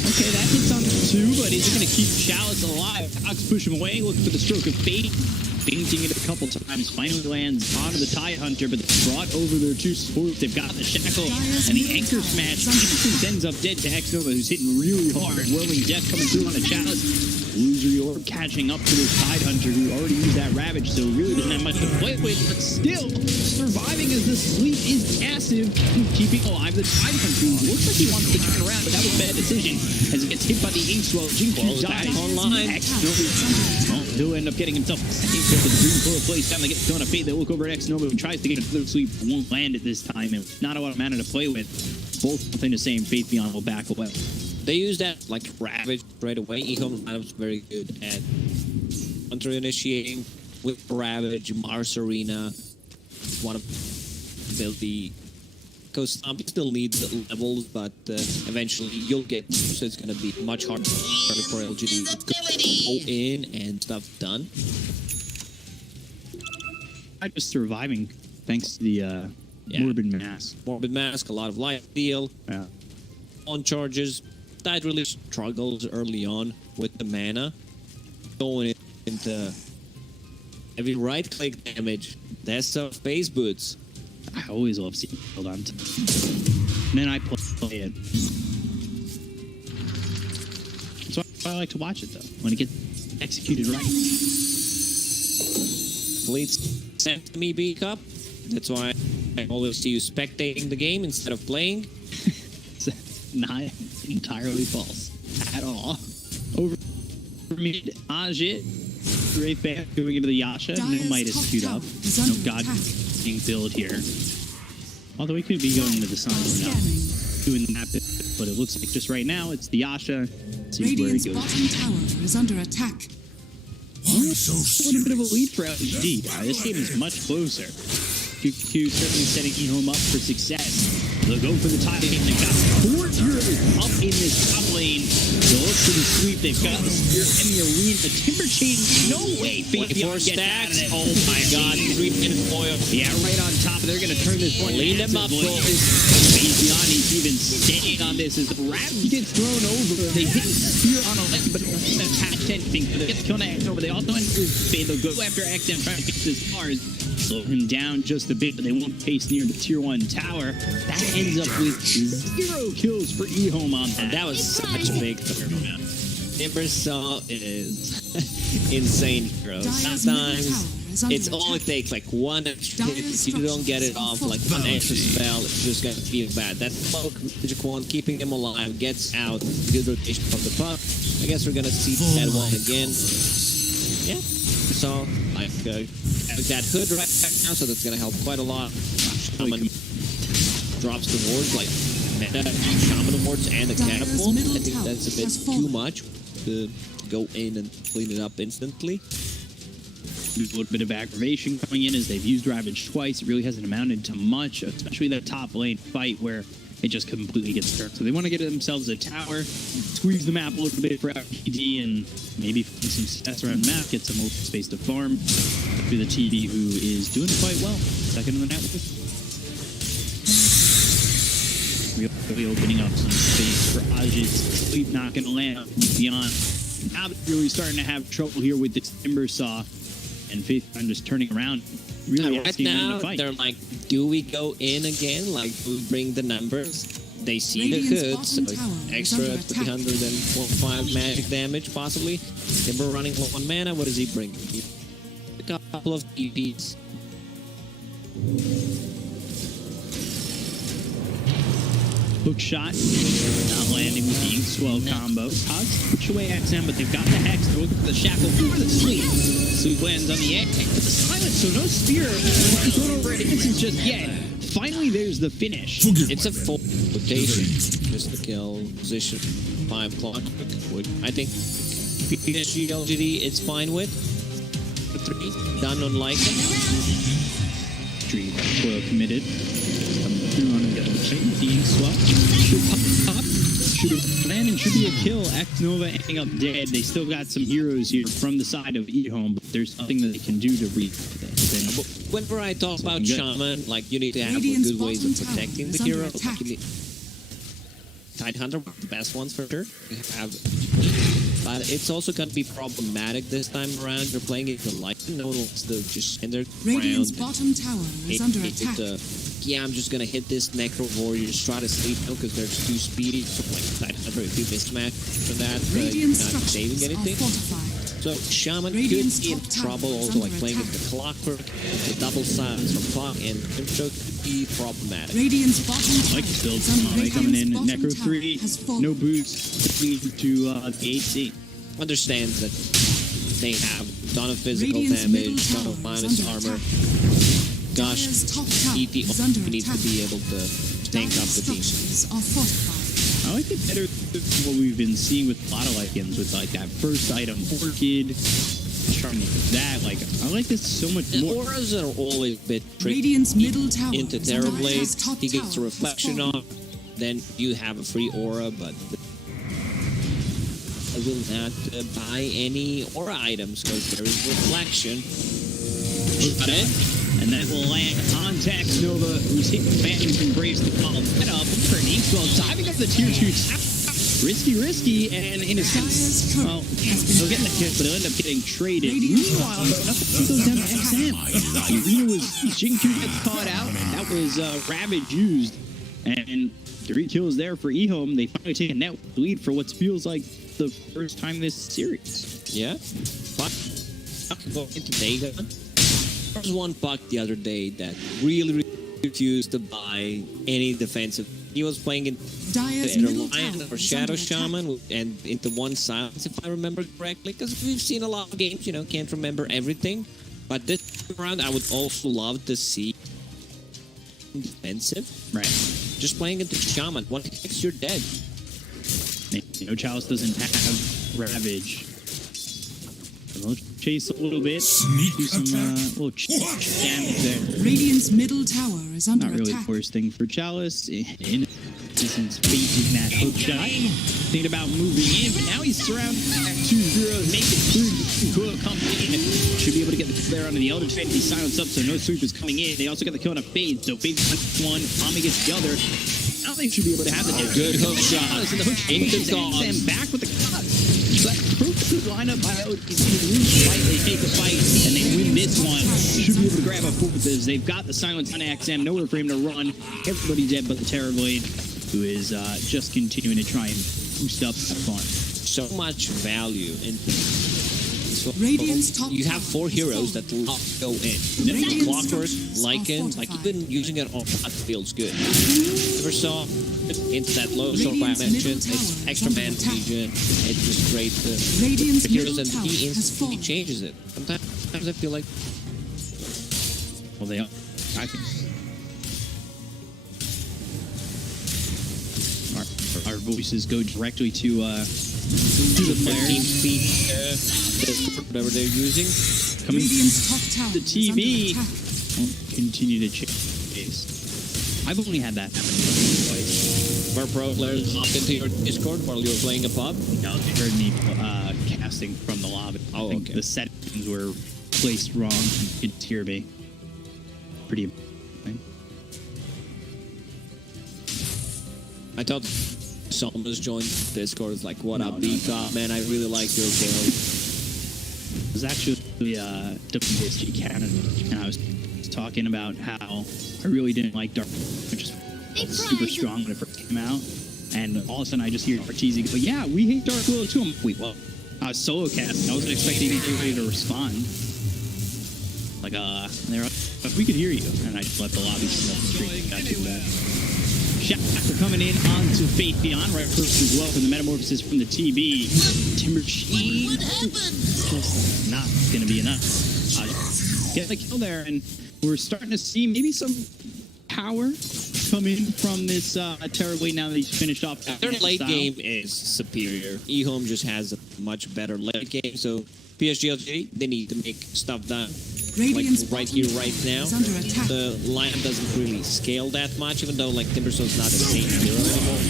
Okay, that hits on 2, but is it going to keep Chalice alive? Cox push him away. Look for the stroke of fate. feinting it a couple times. Finally lands onto the Tidehunter, but they brought over their two supports. They've got the Shackle and the Anchor Smash. Invictus ends up dead to Xnova, who's hitting really hard. Whirling Death coming through on the Chalice. Loser Orb catching up to this Tidehunter, who already used that Ravage, so really doesn't have much to play with, but still surviving as the sweep is passive, keeping alive the Tidehunter. Looks like he wants to turn around, but that was a bad decision as he gets hit by the Inkswell. Jinx dies online. He'll end up getting himself a second kill with the green for a place down. They get done a fate. They look over at Xnova, who tries to get another sweep, won't land it this time, and not a lot of mana to play with. Both nothing the same. Faith Beyond will back away. They use that like Ravage right away. EHOME's lineup very good at Hunter initiating with Ravage, Mars Arena. One of they'll be because Stompy still needs the levels, but eventually you'll get, so it's going to be much harder for LGD to go in and stuff done. I'm just surviving thanks to the Morbid Mask. Morbid Mask, a lot of life steal. Yeah. On charges. That really struggles early on with the mana. Going into heavy right-click damage. That's tough face boots. I always love seeing hold on to. And then I play it. That's why I like to watch it, though. When it gets executed right. Fleets sent me B Cup. That's why I always see you spectating the game instead of playing. Not entirely false at all. Over mid, Ajit, Wraith Band going into the Yasha, no Midas queued up. No God being build here. Although he could be going into the Sun now, doing that bit, but it looks like just right now it's the Yasha. See where he goes. Bottom tower is under attack. Why so A little bit of a serious? lead for LGD. This game is much closer. QQ certainly setting EHOME up for success. They'll go for the tie game. They've got 4 heroes up in this top lane. They'll look for the sweep. They've got the Spear and the Arena. The Timber Chain, no way. Faith Beyond gets out of it. Oh my god, 3-minute foil. Yeah, right on top. They're going to turn this one. Lead them up, boys. Faith Beyond is even staying on this as the Ravage gets thrown over. They hit the Spear on a leg, but doesn't attach anything. They get the kill on X over. They also enter Fade. They'll go after XM trying to fix his Mars. Slow him down just a bit, but they won't pace near the tier 1 tower. That ends up with 0 kills for EHOME on that. That was such a big turn. Timbersaw is insane hero. Sometimes it's all it takes, like one extra hit. If you don't get it off, like one extra spell, it's just gonna feel bad. That smoke, Magic Wand, keeping him alive, gets out, good rotation from the puck. I guess we're gonna see that one again. Yeah. So, like, that hood right now, so that's gonna help quite a lot. Shaman drops the wards, like, meta, Shaman wards, and the catapult. I think that's a bit too much to go in and clean it up instantly. A little bit of aggravation coming in as they've used Ravage twice. It really hasn't amounted to much, especially that top lane fight where it just completely gets turned. So they want to get themselves a tower, squeeze the map a little bit for LGD, and maybe find some success around the map, get some open space to farm. To the TD, who is doing quite well. Second in the network. Really opening up some space for Ajit. Sleep not going to land beyond. Now they're really starting to have trouble here with this Timbersaw. And Faith I'm just turning around. Really right asking them now, to fight. they're like, do we go in again? Like, we bring the numbers. They see the hood, so extra 305 magic damage, possibly. Timber running low on mana. What does he bring? A couple of TPs. Hook shot, not landing with the Inkswell combo. Cogs push away XM, but they've got the Hex. They're looking for the Shackle over the Sleep. Sleep lands on the egg. But the Silence, so no Spear. He's thrown over at Instance just yet. Finally, there's the finish. It's a full rotation. Just the kill position. 5 o'clock. I think PSG.LGD it's fine with. 3. Done on Lycan. Dream coil committed. Coming on and getting the Inkswell. Should pop. Should have landed and should be a kill. Xnova ending up dead. They still got some heroes here from the side of EHOME, but there's nothing that they can do to read this. Whenever I talk about Shaman, like, you need to have good ways of protecting the hero. Like, you need Tidehunter, the best ones for sure. You have but it's also going to be problematic this time around. They're playing it the light noodles, they're just in their Radiant's ground. bottom tower is under attack. Yeah, I'm just gonna hit this Necro Warriors, try to sleep because they're too speedy. So like side hunter, if you mismatch for that, Radiant you're not saving structures anything. are fortified. So Shaman Radiant's could be in top tower trouble, is also like under playing with attack. the Clockwork, the double silence from Clock, and Intro could be problematic. Radiant's bottom I tower like this build. is under Like coming in, Radiant's Necro bottom 3, tower has fallen. no boost to the AC. Understands that they have a ton of physical Radiant's middle damage, ton tower of is minus under armor. attack. Gosh, Dire's top tower EP is under needs to attack. be able to tank up Dire's the team. structures are fortified. I like it better than what we've been seeing with a lot of Lycans with like that first item, Orchid, charming that. Like, I like this so much The more. auras are always a bit tricky. Radiant's middle tower Into is under Terrorblade, attack. Top he gets a tower has reflection fallen. on, then you have a free aura, but I will not buy any aura items because there is reflection. Got it? And that will land context Nova, who's hit man who can brace the call. That up for an equal diving up the tier 2 tower. Risky, and in a sense, well, they'll get the hit, but they'll end up getting traded. Meanwhile, nothing goes down to XM. Arena was Jinku gets caught out. That was Ravage used, and 3 kills there for EHOME. They finally take a net lead for what feels like the first time this series. Yeah. Puck going into Vega. There was one Puck the other day that really refused to buy any defensive. He was playing in Dire's either middle Lion tower or is Shadow under attack. Shaman and into one silence, if I remember correctly, because we've seen a lot of games, you know, can't remember everything. But this round, I would also love to see defensive. Right. Just playing into Shaman. One hits, you're dead. You know, Chalice doesn't have Ravage. And we'll chase a little bit. Sneak Do some attack. little damage there. Radiant's middle tower is under Not really attack. the worst thing for Chalice. In essence, facing that hook shot. Thinking about moving in, but now he's surrounded by 2-0. Make it through. Cool company. Should be able to get the flare onto the Elder Trade. He's silenced up, so no sweep is coming in. They also got the kill on a Fade. So Fade gets one, Tommy gets the other. Now they should be able to have the Good hook shot. And the hook Into shot. dogs. And back with the cut. But good lineup by OTC. They take the fight, and they win this one. Should be able to grab a fourth as they've got the silence on XM. Nowhere for him to run. Everybody's dead but the Terrorblade, who is just continuing to try and boost up that farm. So much value in so Radiant's top you have 4 tower is heroes fallen. that love to go in. Radiant's Clockwork, structures are Lycan, like fortified. even using it on that feels good. Never saw into that low sort of I Radiant's middle mentioned. It's tower extra is man under attack. region. It's just great to Radiant's for heroes middle and tower he has instantly fallen. changes it. Sometimes I feel like Well, they are. I think. Our voices go directly to the 15 player. feet, whatever they're using. Coming Radiant's top tower the is TV. under attack. Won't continue to chase. I've only had that happen twice. Where pro players hopped into your Discord while you were playing a pub. No, they heard me casting from the lobby. I Oh, think okay. the settings were placed wrong. You could hear me. Pretty amazing. I thought someone was joined Discord. It's like, what up, No. B-Cop? Man, I really like your build. It was actually WSG Canada, and I was talking about how I really didn't like Dark, which was super strong when it first came out, and all of a sudden I just hear Arteezy go, "Yeah, we hate Dark Willow too." I'm like, wait, well, I was solo casting. I wasn't expecting anybody to respond. Like, they're like, "But we could hear you," and I just let the lobby spin up the stream. Got to that. Shout out for coming in onto Faith Beyond right first as well for the metamorphosis from the TB. Timber Machine. Just not going to be enough. Get the kill there, and we're starting to see maybe some power come in from this Terrorblade now that he's finished off. Their late style. game is superior. EHOME just has a much better late game, so PSG.LGD, they need to make stuff done. Radiant's Like right bottom here, right tower now. is under attack. The lineup doesn't really scale that much, even though like Timberstone's not the same hero anymore.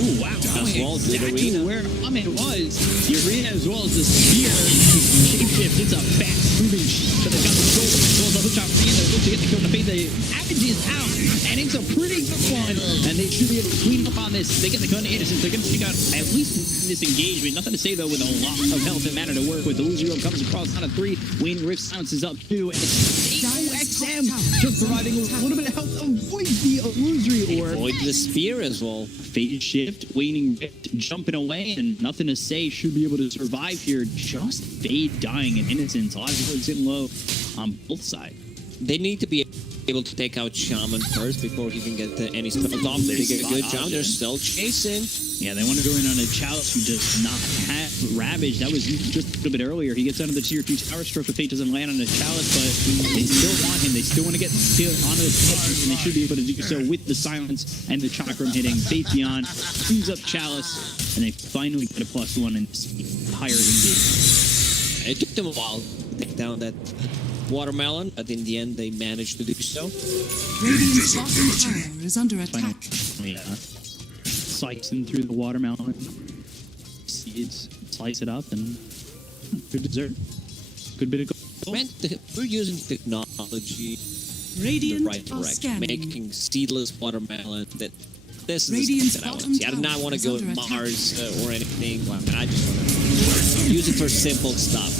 Ooh, wow. Does as well. Good exactly arena. where Ahmed was. The arena as well as the spear. Shapeshift, it's a fast-moving but they've got the control. The hook shot free, they're supposed to get the kill to fade. The average is out, and it's a pretty good one. And they should be able to clean up on this. They get the gun to Innocence. They're going to take out at least this engagement. Nothing to say, though, with a lot of health and mana to work with. The loser room comes across on a 3. Waning Rift silences up 2. And it's XM just providing a little bit of help to avoid the illusory orb. Avoid the spear as well. Phase shift, Waning Rift jumping away, and nothing to say. Should be able to survive here. Just Fade dying in Innocence. A lot of people sitting low on both sides. They need to be able to take out Shaman first before he can get any spells off. They did a good job. They're still chasing. Yeah, they want to go in on a Chalice who does not have Ravage. That was just a little bit earlier. He gets out of the tier 2 tower. Stroke of Fate doesn't land on a Chalice, but they still want him. They still want to get still onto the pit, and they should be able to do so with the silence and the chakram hitting. Fate Beyond cleans up Chalice, and they finally get a +1 in this higher engage. It took them a while to take down that watermelon, but in the end they managed to do so. Radiant's bottom tower is under attack. Yeah. Slicing through the watermelon. Seeds, slice it up, and good dessert. Good bit of gold. Man, we're using technology in Radiant the right are direction, scanning. making seedless watermelon. This is Radiant's that I want to bottom see. I do not tower want to is go under to attack. Mars or anything. Well, I just want to use it for simple stuff.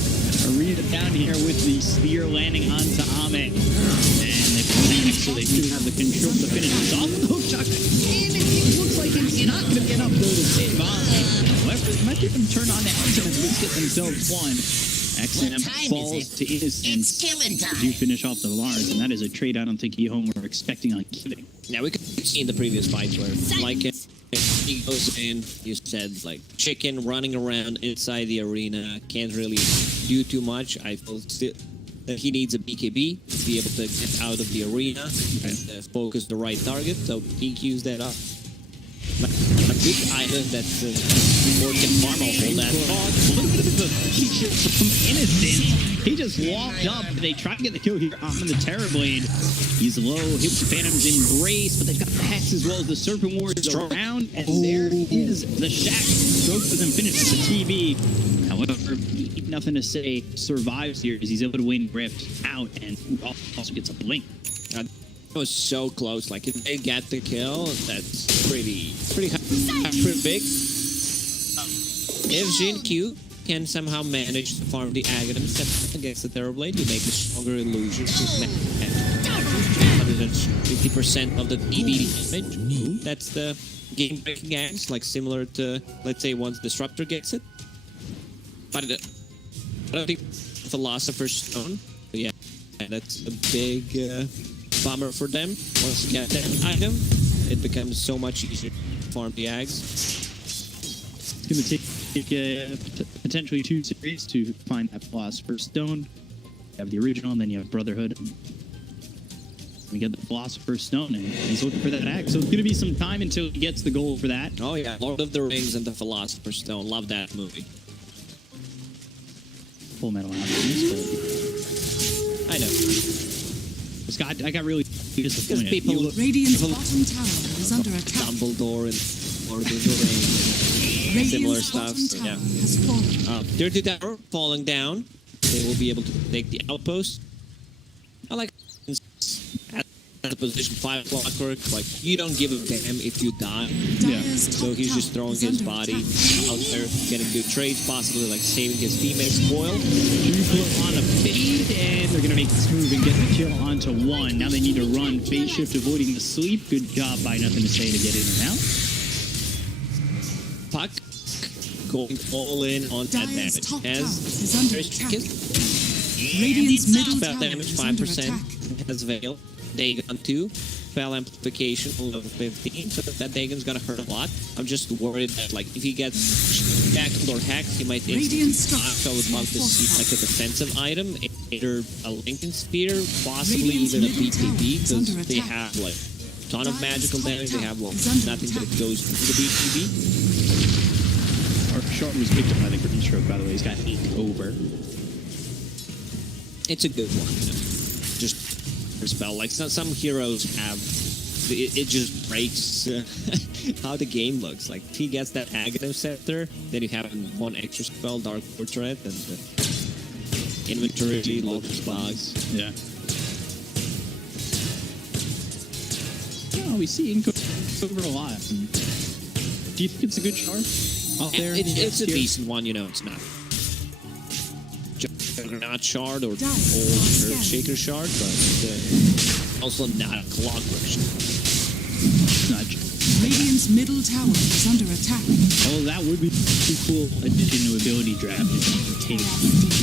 Arena down here with the spear landing onto Ahmed. And they panic, so they do have the control to finish this off. The hook shot. And it looks like it's not going to be enough, though, to save Ahmed. However, it might even turn on the XM and get themselves one. XM falls to Innocence. It's killing time. Do finish off the Mars, and that is a trade I don't think EHOME were expecting on killing. Now we could see in the previous fights where, like, he goes in, you said, like, chicken running around inside the arena, can't really do too much. I feel still that he needs a BKB to be able to get out of the arena and focus the right target, so he cues that up. A big item that more can farm will hold that thought. A little bit of a feature from Innocence. He just walked up. They try to get the kill here on the Terrorblade. He's low. Hit with the Phantom's Embrace, but they've got the Hex as well as the Serpent Warriors around. And there is the Shack. Stroke doesn't finish with the TV. However, nothing to say. Survives here as he's able to win Rift out and also gets a blink. It was so close. Like, if they get the kill, that's pretty big. If Jin Q can somehow manage to farm the Aghanim step against the Terrorblade, you make a stronger illusion to 150% of the EV damage. That's the game-breaking axe, like similar to, let's say, once Disruptor gets it. But I don't think Philosopher's Stone. But yeah, that's a big bummer for them. Once you get that item, it becomes so much easier to farm the Ags. It's going to take potentially 2 series to find that Philosopher's Stone. You have the original, and then you have Brotherhood. We get the Philosopher's Stone, and he's looking for that axe. So it's going to be some time until he gets the goal for that. Oh yeah, Lord of the Rings and the Philosopher's Stone. Love that movie. Full Metal Alchemist. I know. I got really disappointed. People Radiant's bottom tower is under attack. Dumbledore and Lord of the Rings, similar Radiant's stuff. bottom So, tower yeah. has fallen. Tier 2 tower falling down. They will be able to take the outpost. I like at the position 5 clockwork. Like, you don't give a damn if you die. Dyer's So top he's just tower throwing is his under body attack. out there, getting good trades, possibly like saving his teammates' spoil. Put on a fade, and they're going to make this move and get the kill onto 1. Now they need to run. Phase shift avoiding the sleep. Good job by Nothing to Say to get in and out. Puck going all in on that Dyer's damage. top tower As is under there's attack. chicken, Radiant's middle spell tower damage is under 5%, attack. has Veil. Dagon 2, spell amplification on level 15, so that Dagon's gonna hurt a lot. I'm just worried that, like, if he gets tackled or hacked, he might Radiant instantly die. So I would love to see like a defensive item, either a Lincoln Spear, possibly Radiant's even a middle tower BTB, is under because they attack. have like a ton of Dyer's magical top damage. They have tower well, is under nothing that attack. goes through the BTB. Our short was picked up by the Green Stroke, by the way. He's got 8 over. It's a good one. Just for spell. Like some heroes have it just breaks how the game looks. Like, if he gets that Aghanim Scepter, then you have one extra spell, Dark Portrait, and inventory, lots of bugs. Yeah. Oh, we see Inco over a lot. Do you think it's a good shard out there? It's a decent one, you know, it's not Juggernaut shard or Shaker shard, but also not a clockwork shard. Not Radiant's middle tower is under attack. Oh, that would be too cool addition to ability draft if you can take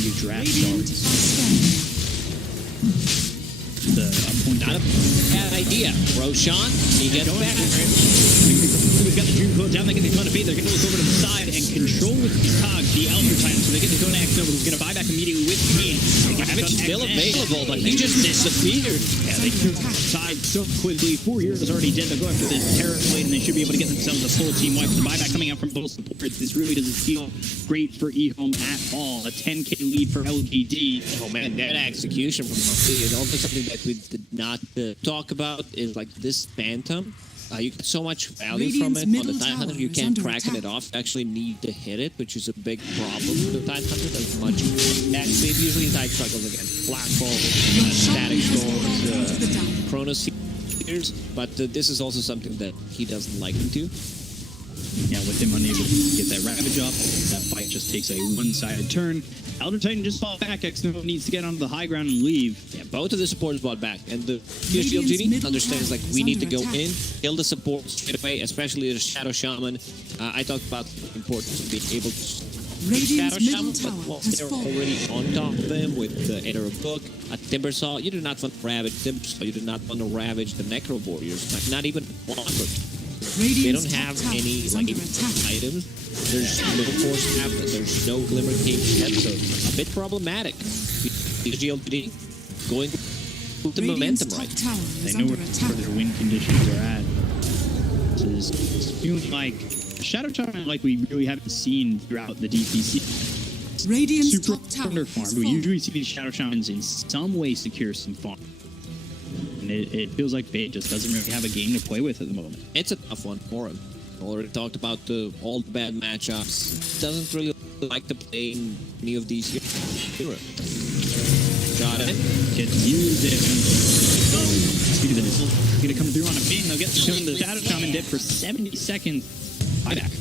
your draft Radiant shards. are scanning. The point Not a bad idea. Roshan, you get back. We've got the Dream Coil down, they get the Cone of Fate, they're going to look over to the side and control with the Cog, the Elder Titan, so they get the Cone of Axnova, who's going to buy back immediately with King. Ravage still available, but he just disappeared. Yeah, they killed the side so quickly. 4 heroes already dead. They'll go after the Terror Blade, and they should be able to get themselves a full team wipe. The buyback coming out from both supports. This really doesn't feel great for EHOME at all. A 10k lead for LGD. Oh man, that execution from LGD is also something that we did not talk about is like this Phantom. You get so much value from it on the Tide Hunter, you can't cracken it off. You actually need to hit it, which is a big problem for the Tide Hunter. As much actually, usually Tide struggles against Black Ball, Static Storms, Chronos Seers, but this is also something that he doesn't like to do. Yeah, with him unable to get that Ravage up, that fight just takes a one-sided turn. Elder Titan just fought back. X-Nova needs to get onto the high ground and leave. Yeah, both of the supports bought back, and the PSG.LGD understands like we need to go in, kill the support straight away, especially the Shadow Shaman. I talked about the importance of being able to Shadow Shaman, but while they're already on top of them with either a book, a Timber Saw, you do not want to ravage Timber Saw, you do not want to ravage the Necro Warriors, like not even Clockwork. They don't have any like items. There's no Force Staff, there's no Glimmer Cape yet, so a bit problematic. PSG.LGD going with the momentum right. They know where their win conditions are at. This is feeling like a Shadow Shaman like we really haven't seen throughout the DPC. Radiant's Super top tower under farm. We usually see these Shadow Shamans in some way secure some farm. And it feels like Fate just doesn't really have a game to play with at the moment. It's a tough one for him. Already talked about all the bad matchups. Doesn't really like to play in any of these heroes. Got it. Can use it. Speed of the missile. Gonna come through on a pin. They'll get to the Shadow Shaman dead for 70 seconds. Buyback.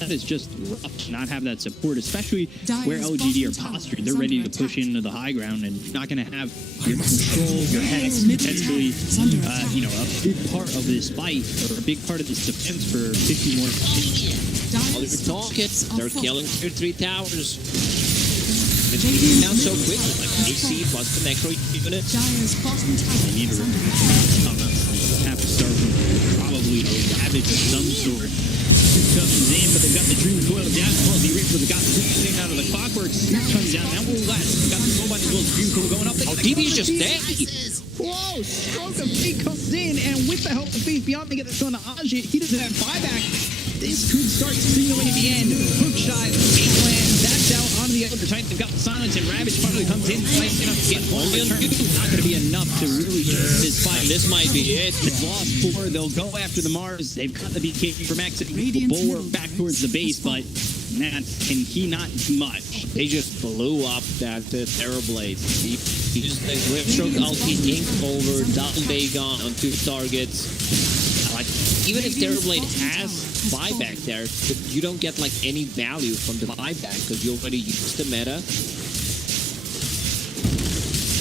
That is just rough to not have that support, especially where LGD are postured. They're ready to push into the high ground, and you're not going to have your control, your hex, potentially, a big part of this fight, or a big part of this defense for 50 more seconds. While they're talking, they're killing tier 3 towers. It's down so quickly, like AC plus the Necro unit. They need to have to start with probably a Ravage of some sort. Comes in, but they've got the Dream Coil down. Well, the Reaper got the out of the Clockwork. Comes down. That will last. Got the robot as well as Dream Coil going up. Oh, DB's just dead. Whoa! Stroke of Fate comes in, and with the help of Faith Beyond, they get this on to Ajit. He doesn't have buyback. This could start signaling at the end. Hookshot, Land, that's out onto the Elder Titan. They've got the Silence, and Ravage finally comes in. Nice enough to get one return. Not going to be enough to really finish this fight. This might be it. They've lost 4. They'll go after the Mars. They've got the BKB from Exit. Bulwark back towards the base, but man, can he not do much? They just blew up that Terror Blade. He just Grimstroke ulti ink over, double Dagon on 2 targets. Like, even if Terror Blade has buyback there, you don't get like any value from the buyback because you already used the meta.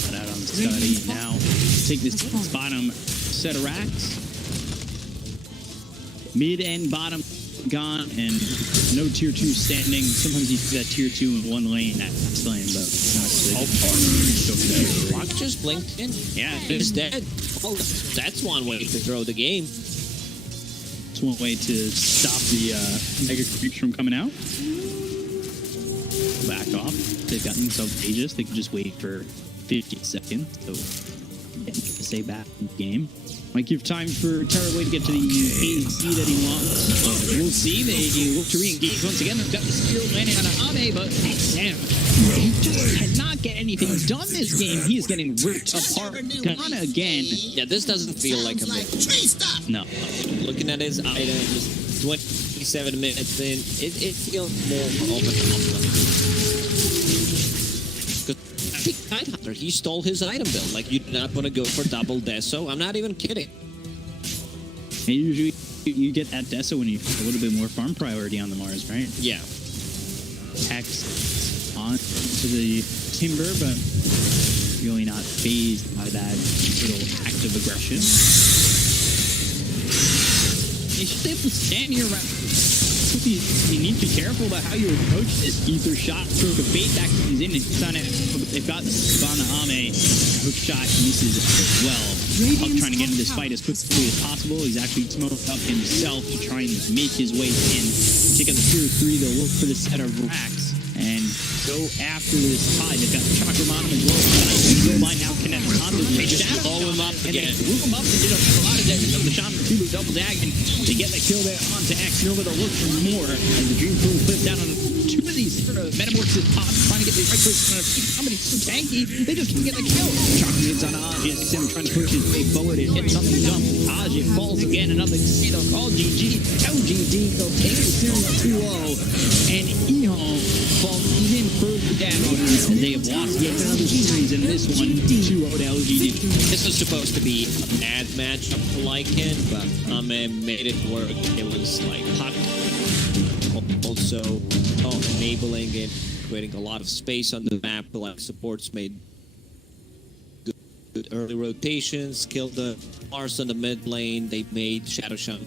Put out on the study now. Take this bottom set of racks. Mid and bottom gone, and no tier 2 standing. Sometimes you see that tier 2 in one lane at this lane, but Rock just blinked in. Yeah, he's dead. Oh, that's one way to throw the game. It's one way to stop the Mega Creeps from coming out. Back off. They've gotten themselves Aegis. They can just wait for 50 seconds. So, yeah, stay back in the game. Might give time for Terraway to get to the AC that he wants. We'll see. They look to re-engage once again. They've got the spear landing on Ame, but damn, he just cannot get anything done this game. He is getting ripped apart. Ghana again. Yeah, this doesn't feel like a like mid. tree stuff. No. Looking at his items, 27 minutes in, it feels more of an I think Tidehunter, he stole his item build. Like, you do not want to go for double Deso. I'm not even kidding. And usually you get that Deso when you have a little bit more farm priority on the Mars, right? Yeah. Hex on to the Timber, but really not phased by that little act of aggression. You should be able to stand here around. You need to be careful about how you approach this ether shot. Stroke of bait that comes in and Sana. They've got Savannah Ame. Hook shot misses as well. Up trying to get in this fight as quickly as possible. He's actually smoked up himself to try and make his way in. Take out the tier 3. They'll look for the set of racks and go after this Tide. They've got Chakramanum as well. Line now connects onto the blow him up again. Blew him up and did a lot of damage on the Shaman Tulu double dag, and they get the kill there onto X. Nova, they'll look for more as the Dream Pool flips down on two of these metamorphosis pops, trying to get the right place on a somebody so tanky, they just can't get the kill. Chocolate hits on Aj, Sim trying to push his way forward and hit something dumb. Aj falls again, another they'll call GG. LGD, they'll take the series 2-0, and EHOME falls even further down as they have lost yet another series in this one, 2-0 to LGD. This was supposed to be a mad matchup for Lycan, but made it work. It was like hot. Also enabling it, creating a lot of space on the map. Like supports made good early rotations, killed the Mars on the mid lane. They made Shadow Shun